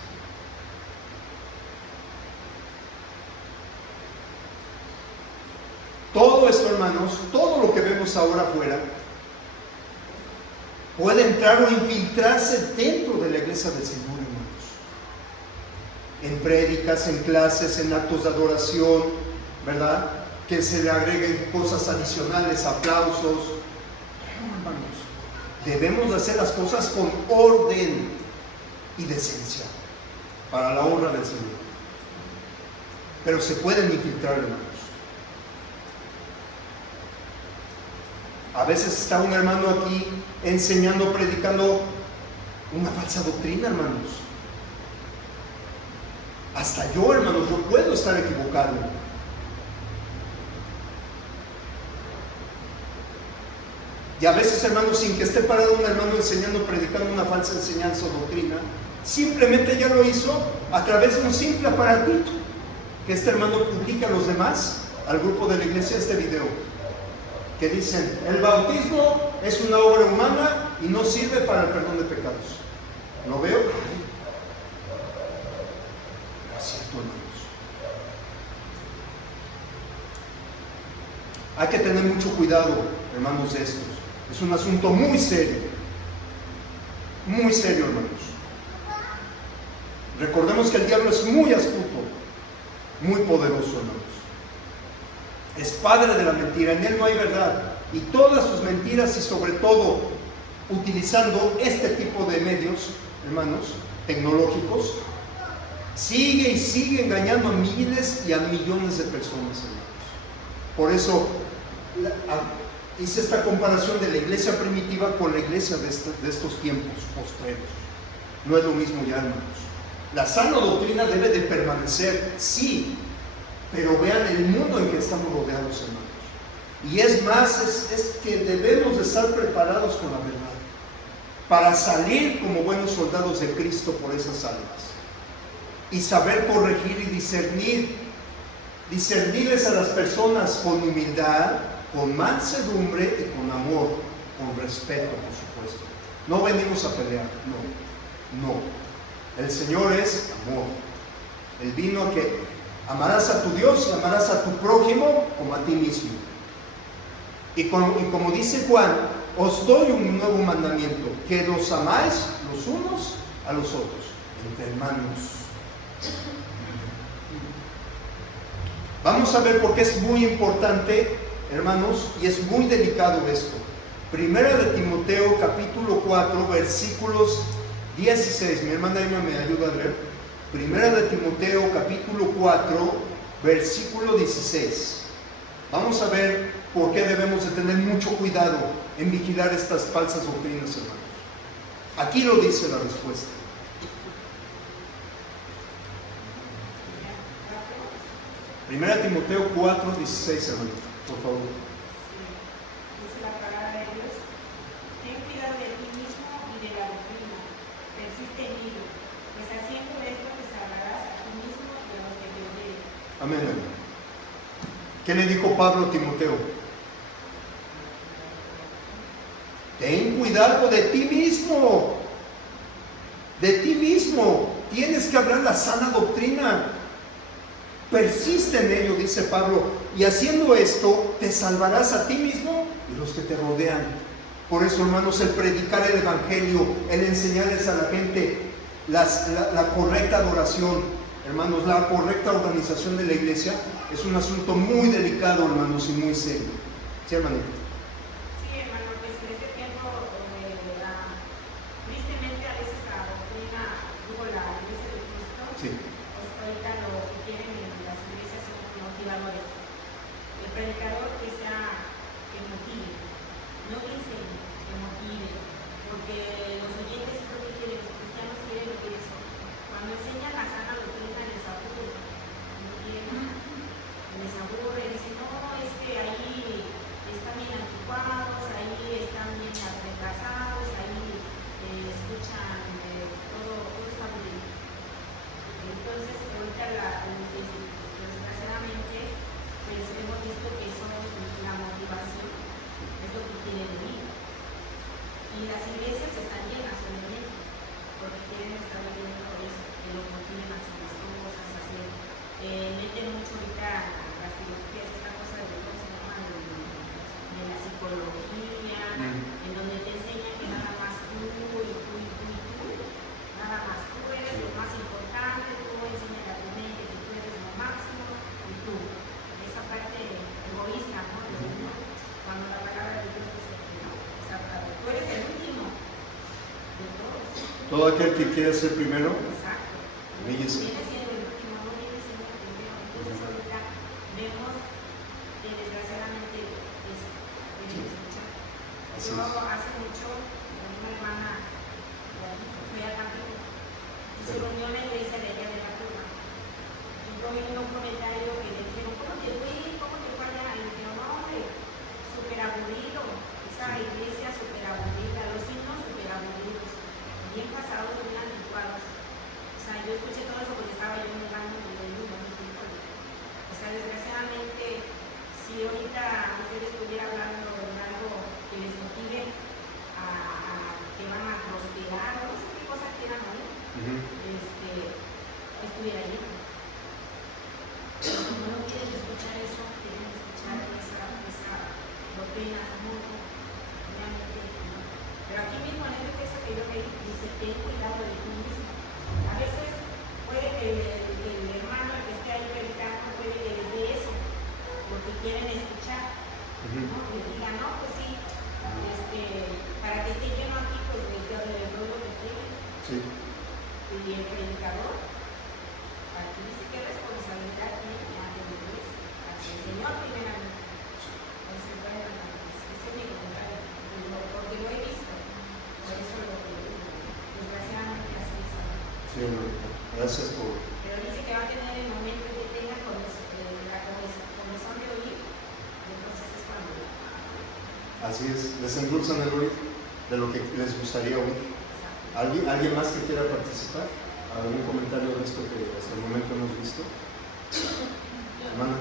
Todo esto, hermanos, todo lo que vemos ahora afuera puede entrar o infiltrarse dentro de la iglesia del Señor, hermanos. En prédicas, en clases, en actos de adoración, ¿verdad? Que se le agreguen cosas adicionales, aplausos. No, hermanos, debemos de hacer las cosas con orden y decencia para la honra del Señor. Pero se pueden infiltrar, hermanos. A veces está un hermano aquí enseñando, predicando una falsa doctrina, hermanos. Hasta yo, hermanos, yo puedo estar equivocado. Y a veces, hermanos, sin que esté parado un hermano enseñando, predicando una falsa enseñanza o doctrina, simplemente ya lo hizo a través de un simple aparatito que este hermano publica a los demás, al grupo de la iglesia, este video, que dicen: el bautismo es una obra humana y no sirve para el perdón de pecados. ¿Lo veo? No es cierto, hermanos. Hay que tener mucho cuidado, hermanos, de estos. Es un asunto muy serio, hermanos. Recordemos que el diablo es muy astuto, muy poderoso, hermanos. Es padre de la mentira, en él no hay verdad. Y todas sus mentiras, y sobre todo utilizando este tipo de medios, hermanos, tecnológicos, sigue y sigue engañando a miles y a millones de personas, hermanos. Por eso hice esta comparación de la iglesia primitiva con la iglesia de estos tiempos postreros. No es lo mismo ya, hermanos. La sana doctrina debe de permanecer, sí, pero vean el mundo en que estamos rodeados, hermanos. Y es más, es que debemos de estar preparados con la verdad, para salir como buenos soldados de Cristo por esas almas, y saber corregir y discernirles a las personas con humildad, con mansedumbre y con amor, con respeto, por supuesto. No venimos a pelear, no. El Señor es amor. Él vino a que amarás a tu Dios y amarás a tu prójimo como a ti mismo. Y como dice Juan, os doy un nuevo mandamiento, que los amáis los unos a los otros, entre hermanos. Vamos a ver por qué es muy importante, hermanos, y es muy delicado esto. Primera de Timoteo, capítulo 4, versículos 16. Mi hermana Emma me ayuda a leer. Primera de Timoteo, capítulo 4, versículo 16. Vamos a ver por qué debemos de tener mucho cuidado en vigilar estas falsas doctrinas, hermanos. Aquí lo dice la respuesta. Primera de Timoteo 4, 16, hermano, por favor. Dice la palabra de Dios: ten cuidado de ti mismo y de la doctrina, persiste en ello, pues haciendo esto te salvarás a ti mismo y a los que te oyeren. Amén. ¿Qué le dijo Pablo a Timoteo? Ten cuidado de ti mismo. De ti mismo. Tienes que hablar la sana doctrina. Persiste en ello, dice Pablo, y haciendo esto te salvarás a ti mismo y los que te rodean. Por eso, hermanos, el predicar el evangelio, el enseñarles a la gente la correcta adoración, hermanos, la correcta organización de la iglesia, es un asunto muy delicado, hermanos, y muy serio. ¿Sí, hermanito? Sí, hermano, pues en este tiempo, tristemente a veces la doctrina, la iglesia de Cristo, Sí. pues ahorita lo que quieren en las iglesias son motivadores. El predicador que motive, no que enseñe, que motive, porque los oyentes es lo que quieren, los cristianos quieren lo que eso. Cuando enseñan la sana doctrina les aburre, no quieren, les aburre, dicen: no, es que ahí están bien anticuados, ahí están bien retrasados, ahí escuchan todo está bien. Entonces, ahorita desgraciadamente, pues hemos visto que eso la motivación es lo que quieren vivir. Y las iglesias están llenas, obviamente, porque quieren estar viviendo eso, que los motiven a hacer las cosas, meten mucho ahorita las filosofías, esta cosa de cómo se llama, de la psicología, en donde te enseñan que nada más tú, nada más tú eres lo más importante, tú enseñas a tu mente que tú eres lo máximo y tú. Esa parte egoísta, ¿no? De uno, cuando la palabra de Dios dice que no, o sea, tú eres el último de todos. Todo aquel que quiera ser primero, Exacto. humíllese. Viene siendo el último, no viene siendo el primero. Entonces ahorita vemos que desgraciadamente es escuchar. Así Yo es. hace mucho, con una hermana, fui a Tampico y se reunió en la iglesia de allá de la Curva. vi un comentario que le dijeron, ¿cómo te fue? ¿Cómo te fue allá? Y le dijeron, no, hombre, súper aburrido. Esa iglesia súper aburrida, los himnos súper aburridos, bien pasados, bien anticuados. O sea, yo escuché todo eso porque estaba yo en el rango de uno. O sea, desgraciadamente, si ahorita usted estuviera hablando de algo que les motive a que van a prosperar, o no sé qué cosa quieran oír, estuviera allí. Pero como no quieren escuchar eso, quieren escuchar esa doctrina famosa, realmente no. Pero aquí mismo en este texto que yo leí, dice, ten cuidado de ti mismo. A veces puede que el hermano que esté ahí predicando, puede que les dé eso, porque quieren escuchar, ¿no? Les digan, no, pues sí, para que esté lleno aquí, pues les dio de todo lo que quieren. Sí. Y el predicador, aquí dice qué responsabilidad tiene ante la iglesia, ante el Señor primeramente. Entonces, bueno, ese es mi comentario, porque lo he visto, por eso lo digo. Desgraciadamente así es. Sí, Lorita. Gracias por... Pero dice que va a tener el momento que tenga la comezón de oír, entonces es cuando. Así es, les endulzan el oído de lo que les gustaría oír. ¿Alguien más que quiera participar? ¿Algún comentario de esto que hasta el momento hemos visto? Hermana.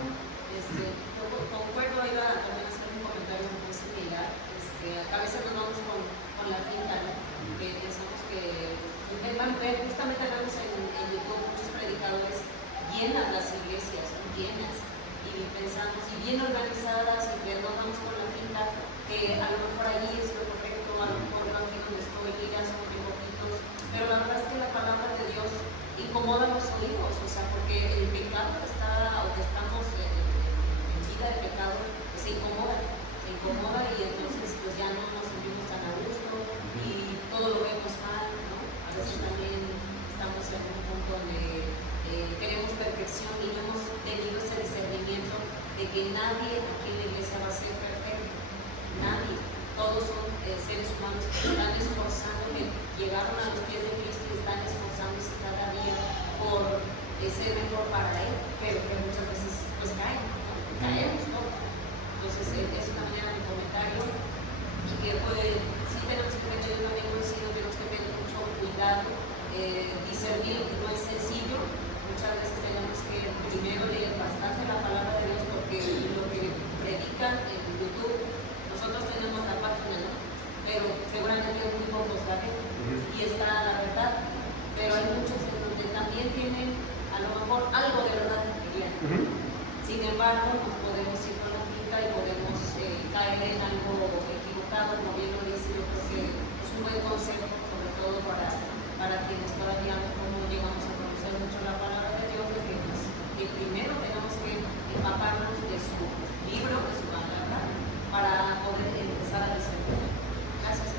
Concuerdo, iba a también hacer un comentario muy similar. A veces nos vamos con la finta, ¿no? Que pensamos que, justamente hablamos en YouTube, muchos predicadores llenan las iglesias, llenas, y pensamos, y bien organizadas, y que no vamos con la finta, que a lo mejor allí es lo correcto, a lo mejor no aquí donde estoy, digan son muy poquitos, pero la verdad es que la palabra de Dios incomoda los oídos, o sea, porque el pecado está, o que estamos en vida de pecado, pues se incomoda y entonces pues ya no nos sentimos tan a gusto y todo lo vemos mal, ¿no? A veces también estamos en un punto donde queremos perfección y no hemos tenido ese discernimiento de que nadie aquí en la iglesia va a ser perfecto, nadie. Todos son seres humanos que están esforzando, que llegaron a los pies de Cristo y están esforzándose cada día por ser mejor para Él, pero que muchas veces pues caen, ¿no? Caemos todos. Entonces, eso también era mi comentario. Y que pues, sí tenemos que tener, yo también coincido, tenemos que tener mucho cuidado, discernir, no es sencillo. Muchas veces tenemos que primero leer bastante la palabra de Dios, porque lo que predican en YouTube, nosotros tenemos la página, ¿no? Pero seguramente muy pocos la ven, y está la verdad, pero hay muchos en donde también tienen a lo mejor algo de verdad que querían. Sin embargo, nos podemos ir con la pinta y podemos caer en algo equivocado, como bien lo dice. Yo creo que es un buen consejo, sobre todo para quienes todavía no llegamos a conocer mucho la palabra de Dios, de que primero tenemos que empaparnos de su libro, de su palabra, para poder empezar a discernir. Gracias.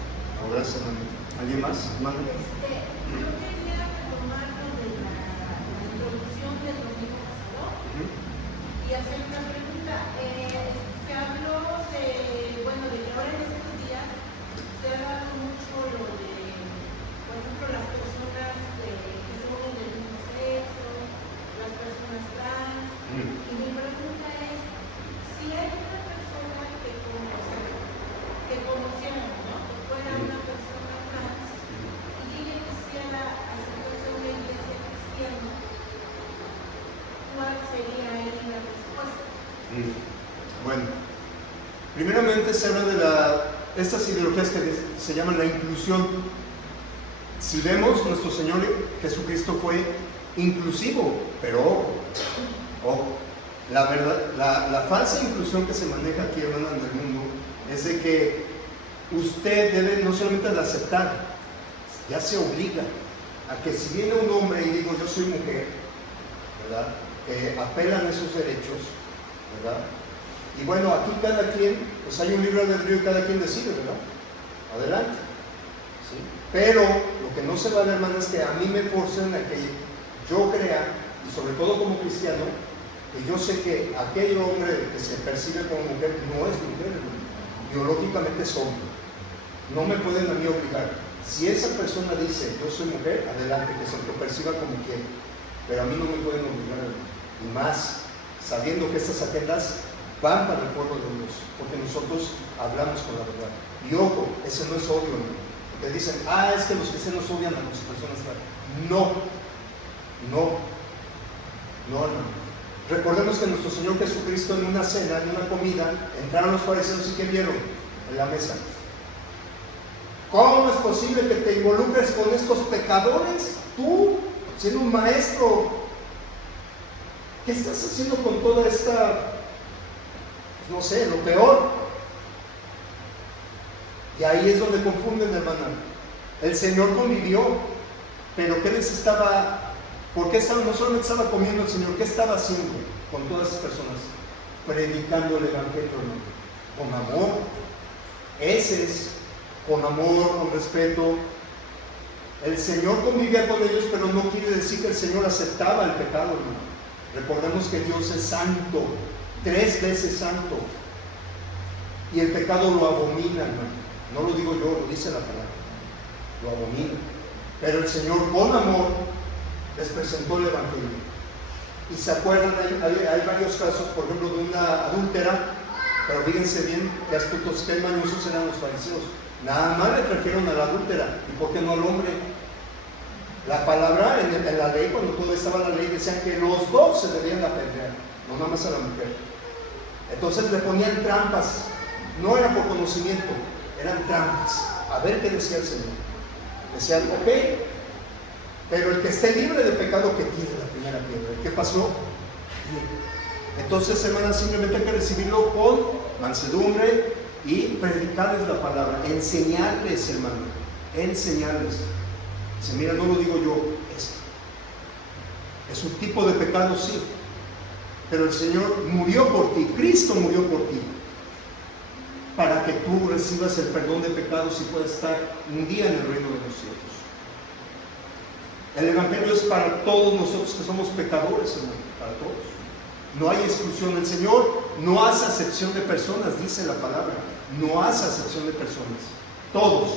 Gracias, hermano. ¿Alguien más? Hermano. Yo quería retomar lo de la introducción del domingo pasado y hacer una pregunta. Se habló de que ahora en estos días se ha hablado mucho lo de, por ejemplo, las personas que son del mismo sexo, las personas trans. Y mi pregunta es, si hay una persona que conociéramos, ¿no? Que fuera una persona trans y ella quisiera acercarse a una iglesia cristiana, ¿cuál sería ahí la respuesta? Bueno, primeramente se habla de estas ideologías que se llaman la inclusión. Si vemos, nuestro Señor Jesucristo fue inclusivo, pero ojo, la falsa inclusión que se maneja aquí, hermana, en el mundo, es de que usted debe no solamente de aceptar, ya se obliga a que si viene un hombre y digo yo soy mujer, ¿verdad? Apelan a esos derechos, ¿verdad? Y bueno, aquí cada quien, pues hay un libre albedrío y cada quien decide, ¿verdad? Adelante. ¿Sí? Pero lo que no se vale, hermano, es que a mí me forcen a que yo crea, y sobre todo como cristiano, que yo sé que aquel hombre que se percibe como mujer no es mujer, hermano. Biológicamente es hombre. No me pueden a mí obligar. Si esa persona dice yo soy mujer, adelante, que se lo perciba como quiera. Pero a mí no me pueden obligar, hermano. y más sabiendo que estas agendas van para el pueblo de Dios, porque nosotros hablamos con la verdad. Y ojo, ese no es odio, ¿no? Porque dicen, es que los cristianos odian a las personas. No. Recordemos que nuestro Señor Jesucristo en una cena, en una comida, entraron los fariseos y ¿qué vieron? En la mesa. ¿Cómo es posible que te involucres con estos pecadores? Tú, siendo un maestro, ¿qué estás haciendo con toda esta, no sé, lo peor? Y ahí es donde confunden, hermana. El Señor convivió, pero ¿qué les estaba, por qué estaba, no solamente estaba comiendo el Señor, ¿qué estaba haciendo con todas esas personas? Predicando el Evangelio, ¿no? Con amor. Ese es, con amor, con respeto. El Señor convivía con ellos, pero no quiere decir que el Señor aceptaba el pecado, hermano. Recordemos que Dios es santo, 3 veces santo, y el pecado lo abomina, hermano. No lo digo yo, lo dice la palabra, lo abomina. Pero el Señor con amor les presentó el Evangelio. Y se acuerdan, hay varios casos, por ejemplo, de una adúltera, pero fíjense bien qué astutos, qué mañosos eran los fariseos. Nada más le trajeron a la adúltera, ¿y por qué no al hombre? La palabra en la ley, cuando todo estaba en la ley, decían que los dos se debían apedrear, no nada más a la mujer. Entonces le ponían trampas, no era por conocimiento, eran trampas. A ver qué decía el Señor. Decían, ok, pero el que esté libre de pecado, que tire la primera piedra. ¿Qué pasó? Entonces, hermanas, simplemente hay que recibirlo con mansedumbre y predicarles la palabra, enseñarles, hermano, enseñarles. Dice, mira, no lo digo yo, es un tipo de pecado, sí, pero el Señor murió por ti, Cristo murió por ti, para que tú recibas el perdón de pecados y puedas estar un día en el reino de los cielos. El Evangelio es para todos nosotros que somos pecadores, hermano, para todos. No hay exclusión. El Señor no hace acepción de personas, dice la palabra. No hace acepción de personas. Todos.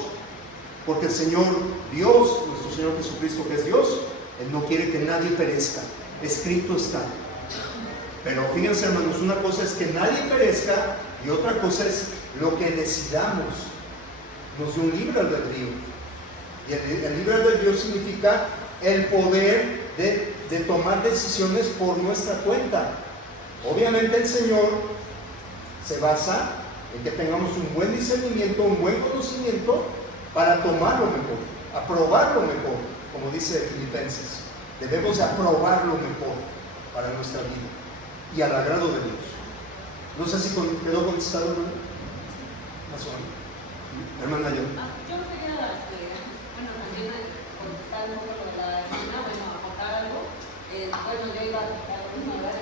Porque el Señor Dios, nuestro Señor Jesucristo, que es Dios, Él no quiere que nadie perezca. Escrito está. Pero fíjense, hermanos, una cosa es que nadie perezca y otra cosa es lo que decidamos. Nos dio un libre albedrío. Y el libre albedrío significa el poder de tomar decisiones por nuestra cuenta. Obviamente el Señor se basa en que tengamos un buen discernimiento, un buen conocimiento para tomar lo mejor, aprobar lo mejor, como dice Filipenses. Debemos aprobar lo mejor para nuestra vida y al agrado de Dios. No sé si quedó contestado, hermano. Más o menos. Hermana, yo. Yo quería, también contestar un poco lo de la escena, aportar algo. Yo iba a aportar lo mismo, ¿verdad?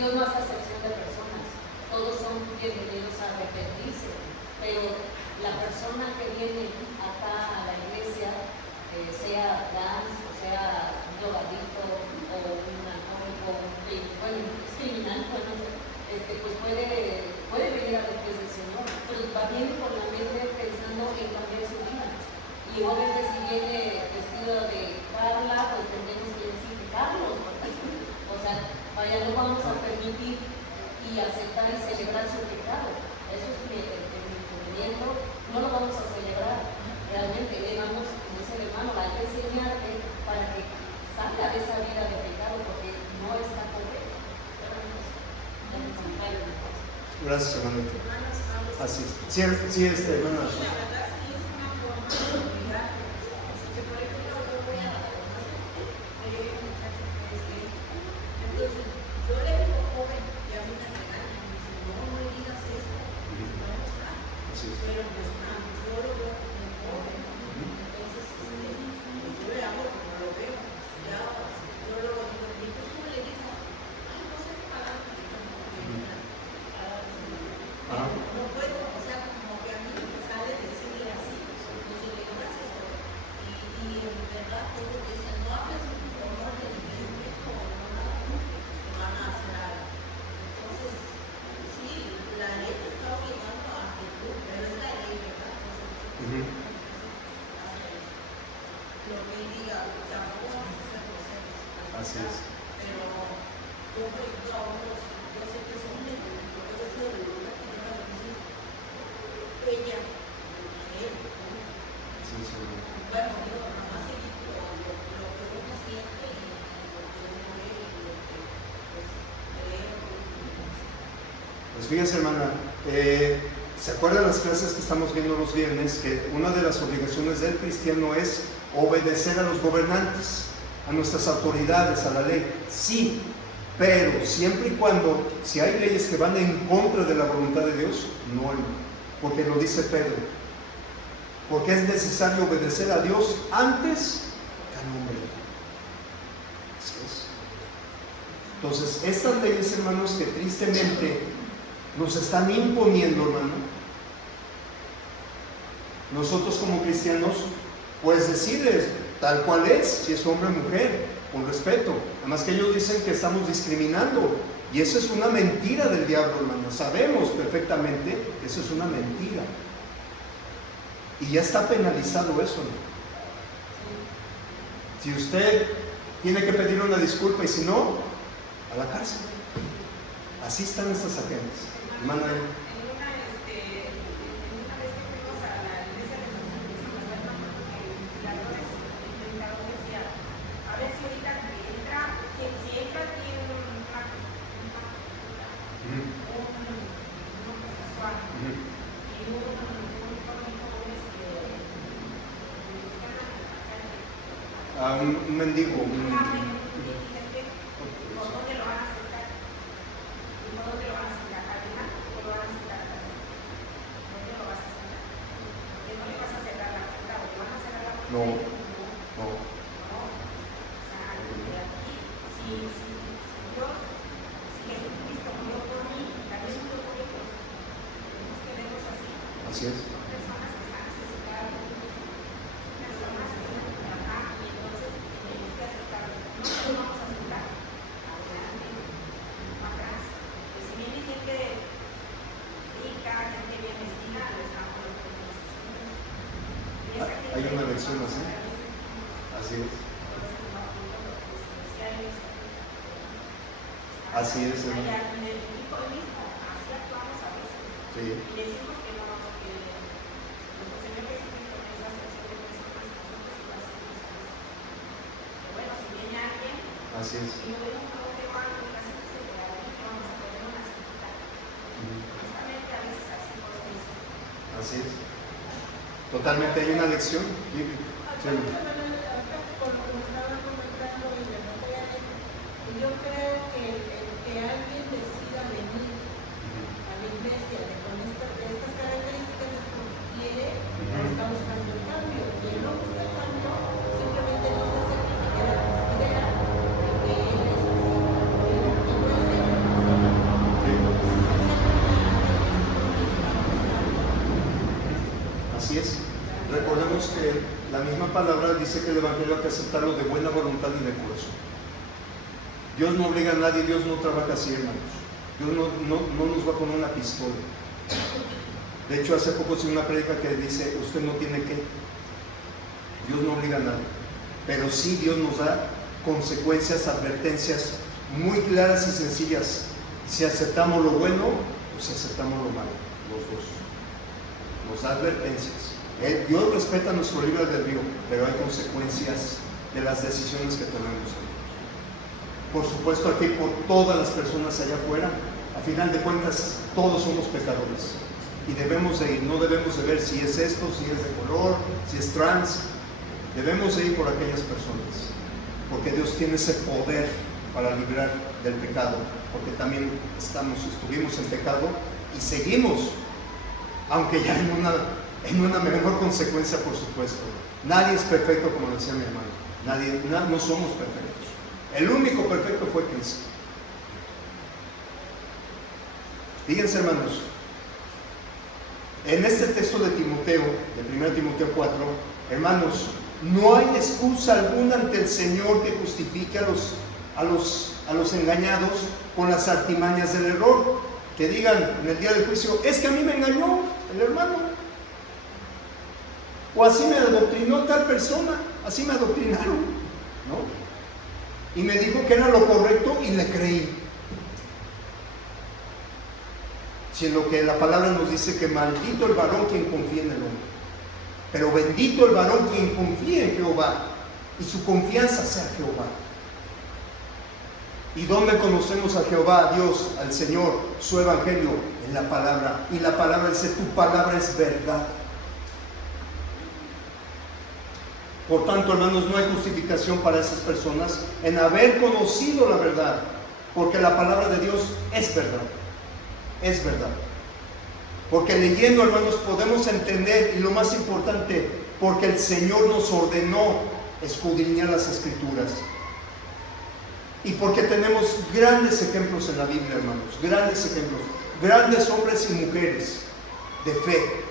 Dios no hace acepción de personas, todos son bienvenidos a arrepentirse, pero la persona que viene acá a la iglesia, sea trans, o sea un drogadicto, o un alcohólico, es criminal, pues puede venir a los pies del Señor, pero viene con la mente pensando en cambiar su vida. Y obviamente si viene vestido de Carla, pues tendremos que decir que Carlos, o sea, vaya, no vamos a permitir y aceptar y celebrar su pecado. Eso es mi inconveniente, no lo vamos a celebrar. Realmente le vamos, como dice el hermano, hay que enseñarte para que salga de esa vida de pecado, porque no está correcto. Gracias, hermanito. Así es. Sí, hermana. No puedo, o sea, como que a mí me sale decir Pues fíjense, hermana, ¿se acuerdan las clases que estamos viendo los viernes? Que una de las obligaciones del cristiano es obedecer a los gobernantes, a nuestras autoridades, a la ley. Sí, pero siempre y cuando, si hay leyes que van en contra de la voluntad de Dios, no, hermano, porque lo dice Pedro. Porque es necesario obedecer a Dios antes que al hombre. Así es. Entonces, estas leyes, hermanos, que tristemente nos están imponiendo, hermano, nosotros como cristianos, pues decirles tal cual es, si es hombre o mujer, con respeto. Además que ellos dicen que estamos discriminando, y eso es una mentira del diablo, hermano. Sabemos perfectamente que eso es una mentira. Y ya está penalizado eso, ¿no? Si usted tiene que pedir una disculpa y si no, a la cárcel. Así están estas agendas. Hermana, En una vez que fuimos a la iglesia de los el predicador decía, a ver si ahorita si entra aquí un homosexual y un mendigo, ¿por dónde lo van a aceptar? ¿Por dónde lo van a aceptar? ¿Arriba o lo van a aceptar acá? ¿Dónde lo vas a aceptar? Porque no le vas a cerrar la puerta o le van a cerrar la puerta. No. O sea, aquí, si Jesucristo murió por mí, también murió por ellos. Tenemos que verlos así. Así es. Son personas que están necesitadas. Personas que están acá y entonces tenemos que aceptarlos. No lo vamos a aceptar. Adelante, no atrás. Que si viene gente rica, gente bien vestida, lo estamos Hay una lección así. Así es. Así es, hermano. En el equipo mismo, así actuamos a veces. Sí. Y decimos que no, que nuestro Señor Jesucristo no es la excepción de personas, nosotros sí lo hacemos a veces. Pero bueno, si viene alguien Así es. y no vemos a un hermano y hace que se vea ahí, que vamos a poner una cita. Honestamente, a veces así por eso. Así es. Totalmente hay una lección bíblica. Sí. Yo creo que el que alguien decida venir a la iglesia con estas características es porque quiere o está buscando el cambio. Y el no busca el cambio simplemente no se certifica la considera de que él es Así es. Recordemos que la misma palabra dice que el Evangelio hay que aceptarlo de buena voluntad y de corazón. Dios no obliga a nadie, Dios no trabaja así, hermanos. Dios no nos va a poner una pistola. De hecho, hace poco hice una prédica que dice, usted no tiene que. Dios no obliga a nadie. Pero sí Dios nos da consecuencias, advertencias muy claras y sencillas. Si aceptamos lo bueno o si aceptamos lo malo, los dos. Nos da advertencias. Dios respeta nuestro libre albedrío, pero hay consecuencias de las decisiones que tomemos. Por supuesto, aquí por todas las personas allá afuera, a final de cuentas, todos somos pecadores. Y debemos de ir, no debemos de ver si es esto, si es de color, si es trans. Debemos de ir por aquellas personas, porque Dios tiene ese poder para librar del pecado, porque también estuvimos en pecado y seguimos, aunque ya en una mejor consecuencia, por supuesto. Nadie es perfecto, como decía mi hermano. No somos perfectos. El único perfecto fue Cristo. Fíjense, hermanos, en este texto de Timoteo, de 1 Timoteo 4, hermanos, no hay excusa alguna ante el Señor que justifique a los engañados con las artimañas del error. Que digan en el día del juicio, es que a mí me engañó el hermano, o así me adoctrinó tal persona, así me adoctrinaron, ¿no? Y me dijo que era lo correcto y le creí. Si en lo que la palabra nos dice que maldito el varón quien confía en el hombre, pero bendito el varón quien confía en Jehová y su confianza sea Jehová. ¿Y dónde conocemos a Jehová, a Dios, al Señor, su evangelio? En la palabra. Y la palabra dice, tu palabra es verdad. Por tanto, hermanos, no hay justificación para esas personas en haber conocido la verdad, porque la palabra de Dios es verdad. Es verdad. Porque leyendo, hermanos, podemos entender, y lo más importante, porque el Señor nos ordenó escudriñar las Escrituras. Y porque tenemos grandes ejemplos en la Biblia, hermanos, grandes ejemplos, grandes hombres y mujeres de fe,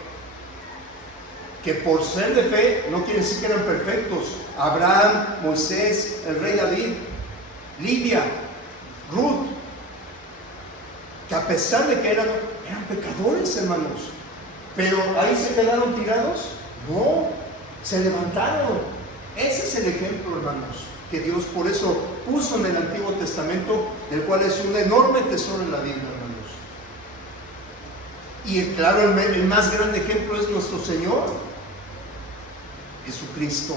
que por ser de fe no quiere decir que eran perfectos. Abraham, Moisés, el rey David, Lidia, Ruth, que a pesar de que eran pecadores, hermanos, pero ahí se quedaron tirados. No, se levantaron. Ese es el ejemplo, hermanos, que Dios por eso puso en el Antiguo Testamento, del cual es un enorme tesoro en la Biblia, hermanos. Y claro, el más grande ejemplo es nuestro Señor Jesucristo.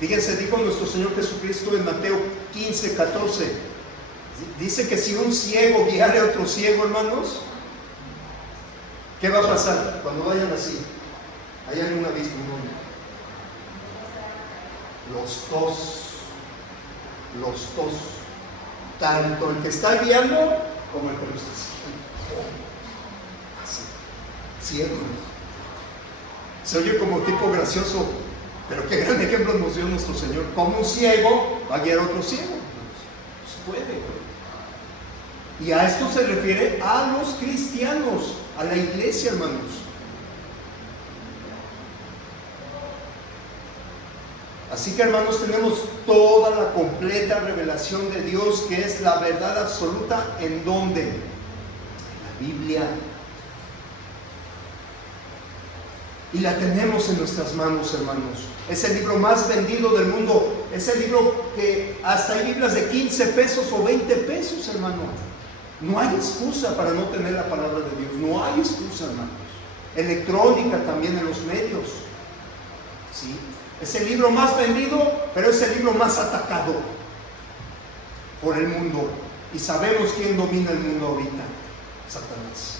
Fíjense, dijo nuestro Señor Jesucristo en Mateo 15, 14. Dice que si un ciego guiare a otro ciego, hermanos, ¿qué va a pasar cuando vayan así? Ahí hay un abismo, ¿no? Los dos, tanto el que está guiando como el que lo está siguiendo. Así, ciegos. Se oye como tipo gracioso, pero qué gran ejemplo nos dio nuestro Señor. Como un ciego va a guiar a otro ciego. Se puede. Y a esto se refiere a los cristianos, a la iglesia, hermanos. Así que, hermanos, tenemos toda la completa revelación de Dios, que es la verdad absoluta. ¿En dónde? En la Biblia. Y la tenemos en nuestras manos, hermanos. Es el libro más vendido del mundo. Es el libro que hasta hay Biblias de 15 pesos o 20 pesos, hermano. No hay excusa para no tener la palabra de Dios. No hay excusa, hermanos. Electrónica también en los medios. ¿Sí? Es el libro más vendido, pero es el libro más atacado por el mundo. Y sabemos quién domina el mundo ahorita: Satanás.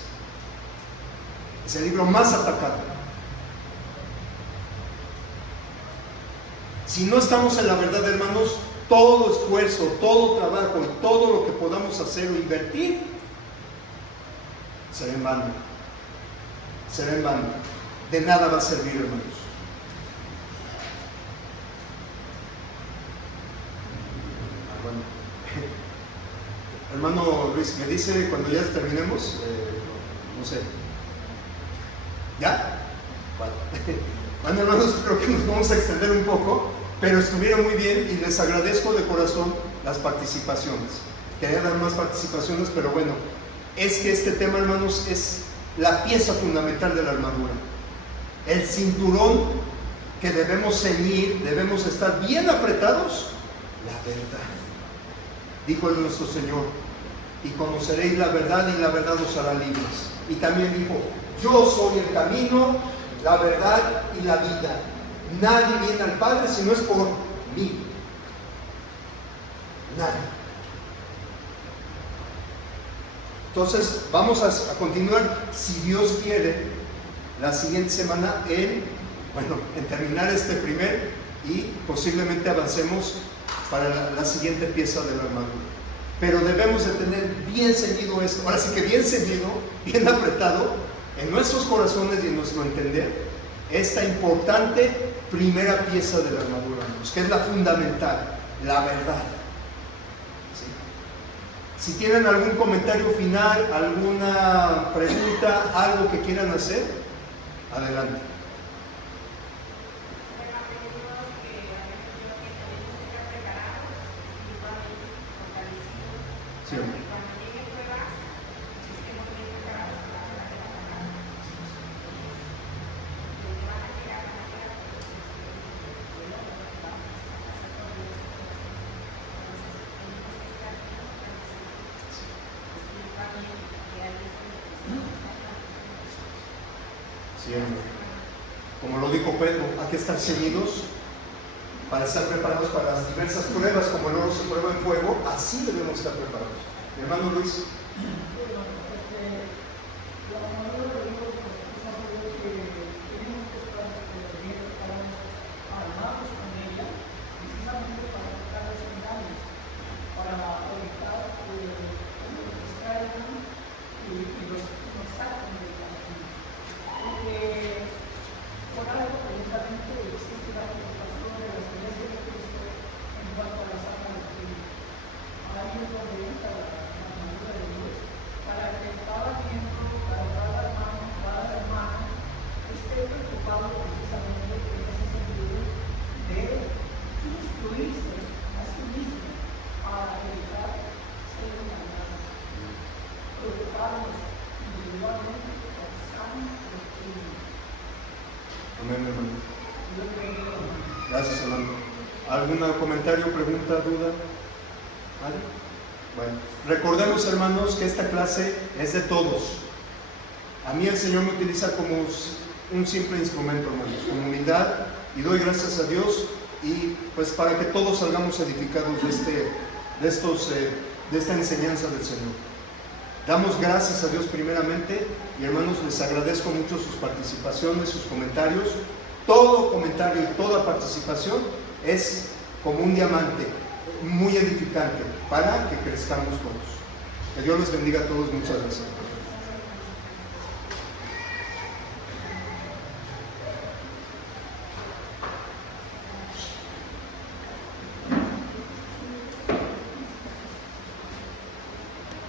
Es el libro más atacado. Si no estamos en la verdad, hermanos, todo esfuerzo, todo trabajo y todo lo que podamos hacer o invertir será en vano. Será en vano. De nada va a servir, hermanos. Hermano Luis, me dice cuando ya terminemos, no sé. ¿Ya? Bueno, hermanos, creo que nos vamos a extender un poco, pero estuvieron muy bien y les agradezco de corazón las participaciones. Quería dar más participaciones, pero bueno, es que este tema, hermanos, es la pieza fundamental de la armadura. El cinturón que debemos ceñir, debemos estar bien apretados, la verdad. Dijo nuestro Señor: y conoceréis la verdad, y la verdad os hará libres. Y también dijo: yo soy el camino, la verdad y la vida. Nadie viene al Padre si no es por mí. Nadie. Entonces vamos a continuar, si Dios quiere, la siguiente semana en terminar este primer, y posiblemente avancemos para la siguiente pieza de la armadura. Pero debemos de tener bien ceñido esto, ahora sí que bien ceñido, bien apretado en nuestros corazones y en nuestro entender, esta importante primera pieza de la armadura, que es la fundamental, la verdad. ¿Sí? Si tienen algún comentario final, alguna pregunta, algo que quieran hacer, adelante. Sí. Sí, como lo dijo Pedro, hay que estar ceñidos para estar preparados para las diversas pruebas, como el oro se prueba en fuego, así debemos estar preparados. Mi hermano Luis. Amén, hermano. Gracias, hermano. ¿Algún comentario, pregunta, duda? ¿Vale? Bueno, recordemos, hermanos, que esta clase es de todos. A mí el Señor me utiliza como un simple instrumento, hermanos, con humildad, y doy gracias a Dios, y pues para que todos salgamos edificados de esta enseñanza del Señor. Damos gracias a Dios primeramente, y hermanos, les agradezco mucho sus participaciones, sus comentarios. Todo comentario y toda participación es como un diamante muy edificante para que crezcamos todos. Que Dios les bendiga a todos. Muchas gracias.